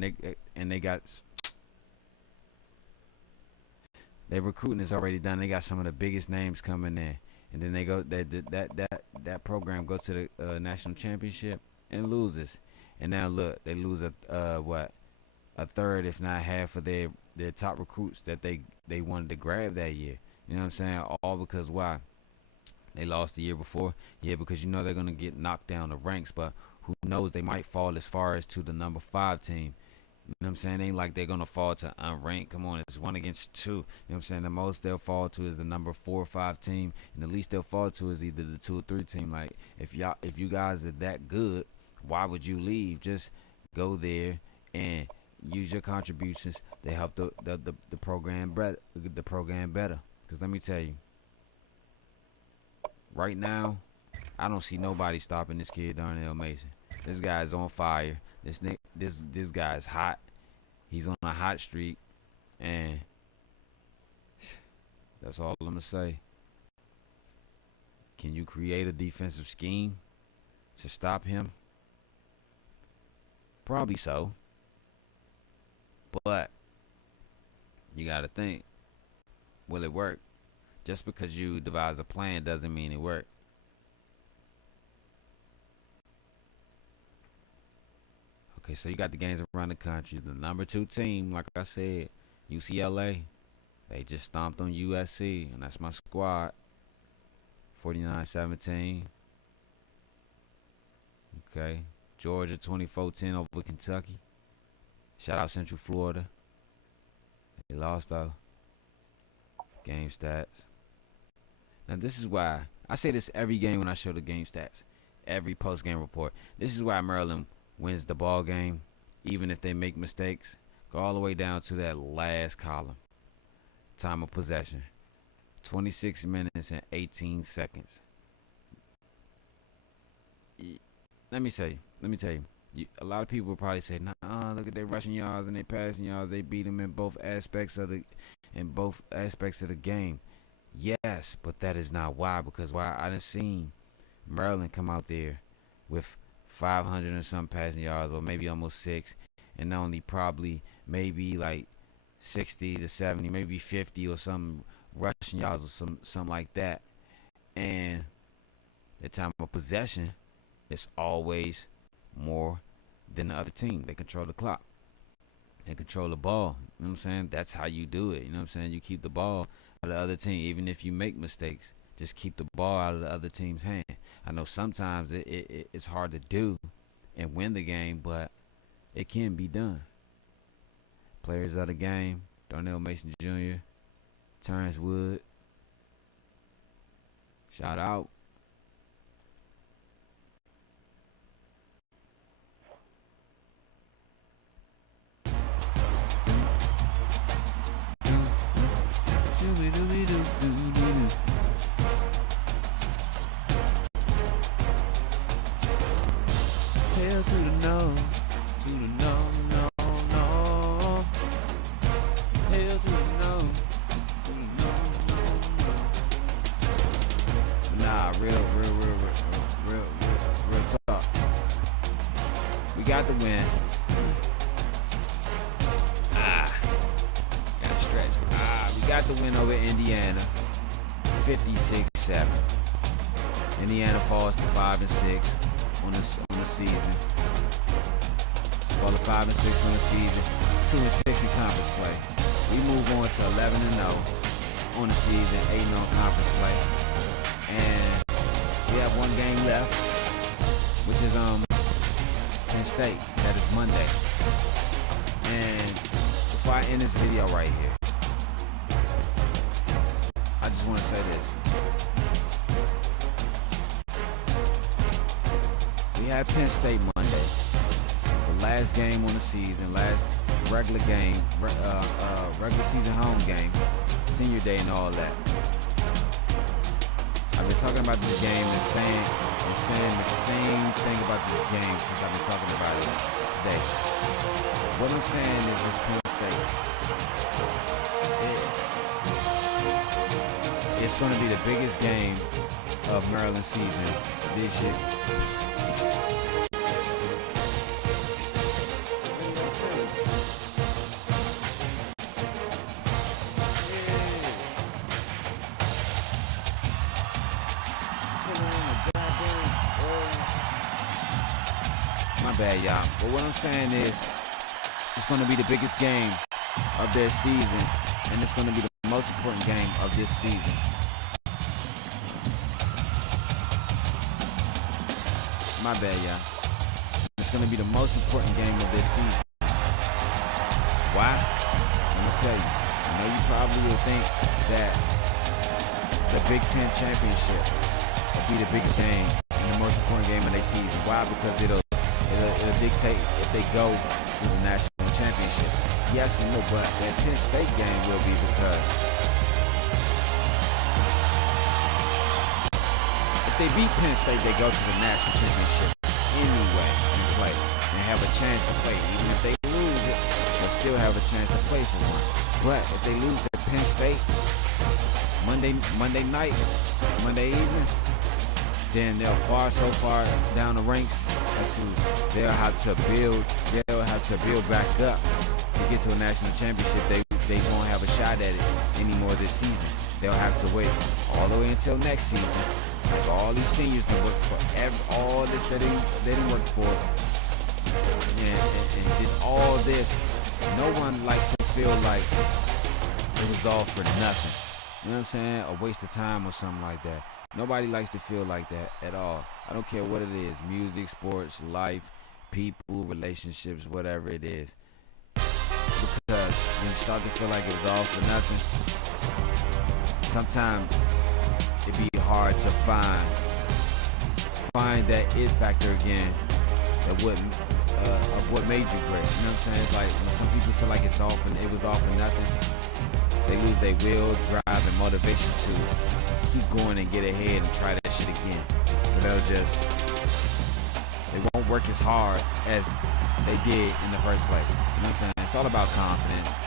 Their recruiting is already done. They got some of the biggest names coming in, and then they go that that program go to the national championship and loses. And now look, they lose a third, if not half of their top recruits that they wanted to grab that year. You know what I'm saying? All because why? They lost the year before. Yeah, because you know they're gonna get knocked down the ranks, but who knows, they might fall as far as to the number 5 team. You know what I'm saying? It ain't like they're going to fall to unranked. Come on, it's 1 against 2. You know what I'm saying? The most they'll fall to is the number 4 or 5 team, and the least they'll fall to is either the 2 or 3 team. Like, if you guys are that good, why would you leave? Just go there and use your contributions to help the program better. Because let me tell you, right now, I don't see nobody stopping this kid, Darnell Mason. This guy's on fire. This guy's hot. He's on a hot streak, and that's all I'm gonna say. Can you create a defensive scheme to stop him? Probably so. But you gotta think, will it work? Just because you devise a plan doesn't mean it worked. Okay, so you got the games around the country. The number 2 team, like I said, UCLA, they just stomped on USC, and that's my squad. 49-17. Okay, Georgia 24-10 over Kentucky. Shout out Central Florida. They lost though. Game stats. Now this is why I say this every game when I show the game stats, every post-game report. This is why Maryland wins the ball game, even if they make mistakes. Go all the way down to that last column. Time of possession, 26 minutes and 18 seconds. Let me tell you. A lot of people will probably say, "Nah, look at their rushing yards and their passing yards. They beat them in both aspects of the game." Yes, but that is not why. Because I done seen Maryland come out there with 500 and some passing yards, or maybe almost 6, and only probably maybe like 60 to 70, maybe 50 or some rushing yards or something like that. And the time of possession is always more than the other team. They control the clock. They control the ball. You know what I'm saying? That's how you do it. You know what I'm saying? You keep the ball out of the other team, even if you make mistakes. Just keep the ball out of the other team's hand. I know sometimes it's hard to do and win the game, but it can be done. Players of the game: Darnell Mason Jr., Terrence Wood. Shout out. Hell to the no, no. Hell to the no, no. Nah, real talk. We got the win. Gotta stretch. We got the win over Indiana, 56-7. Indiana falls to 5-6 on the season. Fall to 5-6 on the season, 2-6 in conference play. We move on to 11-0 on the season, 8-0 conference play, and we have 1 game left, which is Penn State. That is Monday. And before I end this video right here, I just want to say this. We have Penn State Monday, the last game on the season, last regular game, regular season home game, senior day and all that. I've been talking about this game and saying the same thing about this game since I've been talking about it today. What I'm saying is this Penn State, it's going to be the biggest game of Maryland season this year. My bad, y'all. But what I'm saying is, it's going to be the biggest game of their season, and it's going to be the most important game of this season. My bad, y'all. It's going to be the most important game of this season. Why? Let me tell you. I know you probably will think that the Big Ten championship will be the biggest game and the most important game of their season. Why? Because it'll dictate if they go to the national championship. Yes and no, but that Penn State game will be because if they beat Penn State, they go to the national championship anyway and play and have a chance to play. Even if they lose it, they'll still have a chance to play for one. But if they lose to Penn State Monday night, Monday evening, then they'll so far down the ranks as to they'll have to build back up to get to a national championship. They won't have a shot at it anymore this season. They'll have to wait all the way until next season. Like all these seniors can work for all this that they didn't work for, and did all this. No one likes to feel like it was all for nothing. You know what I'm saying? A waste of time or something like that. Nobody likes to feel like that at all. I don't care what it is. Music, sports, life, people, relationships, whatever it is. Because when you start to feel like it was all for nothing, sometimes it'd be hard to find that it factor again of what made you great. You know what I'm saying? It's like when some people feel like it was all for nothing, they lose their will, drive, and motivation to keep going and get ahead and try that shit again. So they won't work as hard as they did in the first place. You know what I'm saying? It's all about confidence.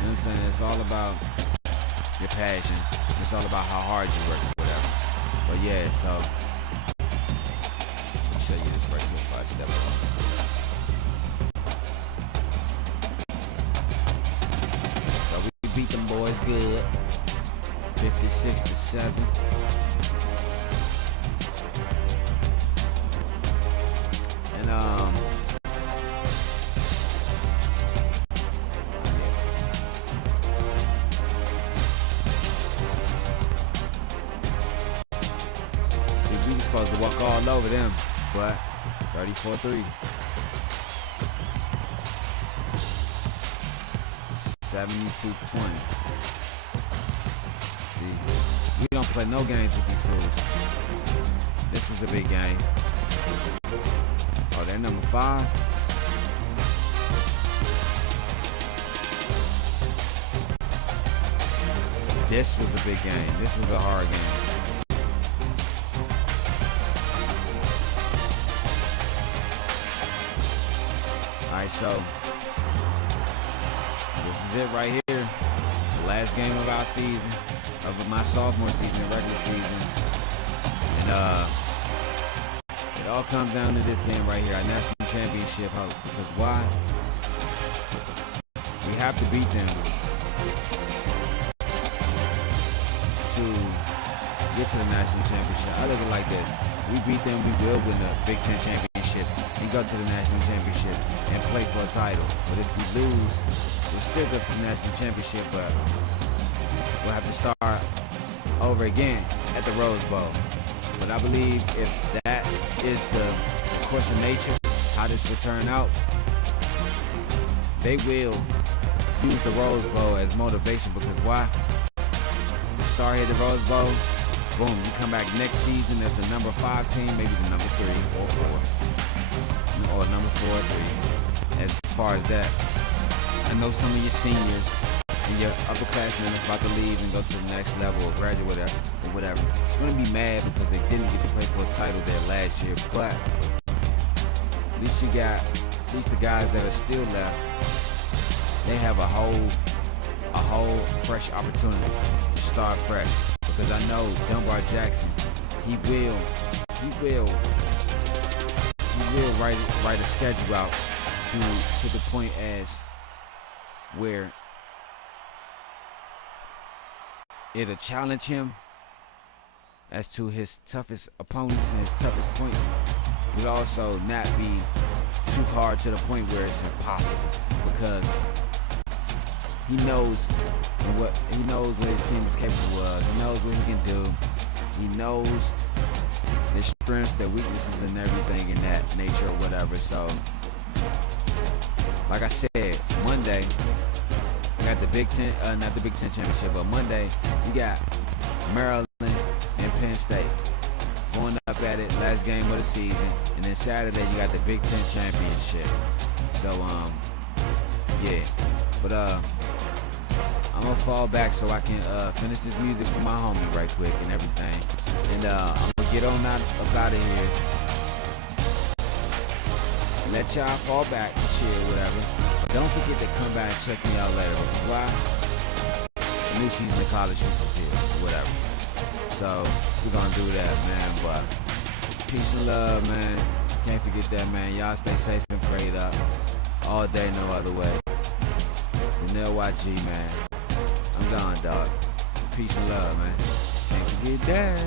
You know what I'm saying? It's all about your passion. It's all about how hard you work or whatever. But yeah, so I'll show you this right here before I step up. So we beat them boys good, 56-7. And see, we were supposed to walk all over them, but 34-3. 72-20. See, we don't play no games with these fools. This was a big game. Oh, they're number 5. This was a big game. This was a hard game. All right, so this is it right here. The last game of our season, of my sophomore season, regular season. And it all comes down to this game right here, our national championship host. Because why? We have to beat them to get to the national championship. I look at it like this. We beat them, we will win the Big Ten championship and go to the national championship and play for a title. But if we lose, we'll still go to the national championship, but we'll have to start over again at the Rose Bowl. But I believe if that is the course of nature, how this will turn out, they will use the Rose Bowl as motivation. Because why? Start here at the Rose Bowl, boom, you come back next season as the number 5 team, maybe the number 3 or 4, or number 4 or 3. As far as that, I know some of your seniors and your upperclassmen that's about to leave and go to the next level or graduate or whatever. It's going to be mad because they didn't get to play for a title there last year, but at least the guys that are still left, they have a whole fresh opportunity to start fresh. Because I know Dunbar Jackson, he will write a schedule out to the point as where it'll challenge him as to his toughest opponents and his toughest points, but also not be too hard to the point where it's impossible, because he knows what his team is capable of. He knows what he can do. He knows their strengths, their weaknesses, and everything in that nature or whatever. So, like I said, Monday, we got the Big Ten, not the Big Ten championship, but Monday, you got Maryland and Penn State going up at it, last game of the season. And then Saturday, you got the Big Ten championship. So, yeah. But, I'm gonna fall back so I can finish this music for my homie right quick and everything. And I'm gonna get on up out of here. Let y'all fall back and chill, whatever. But don't forget to come back and check me out later. Why? The new season of college hoops is here, whatever. So we're gonna do that, man. But peace and love, man. Can't forget that, man. Y'all stay safe and prayed up. All day, no other way. Darnell YG, man. I'm gone, dog. Peace and love, man. Can't forget that.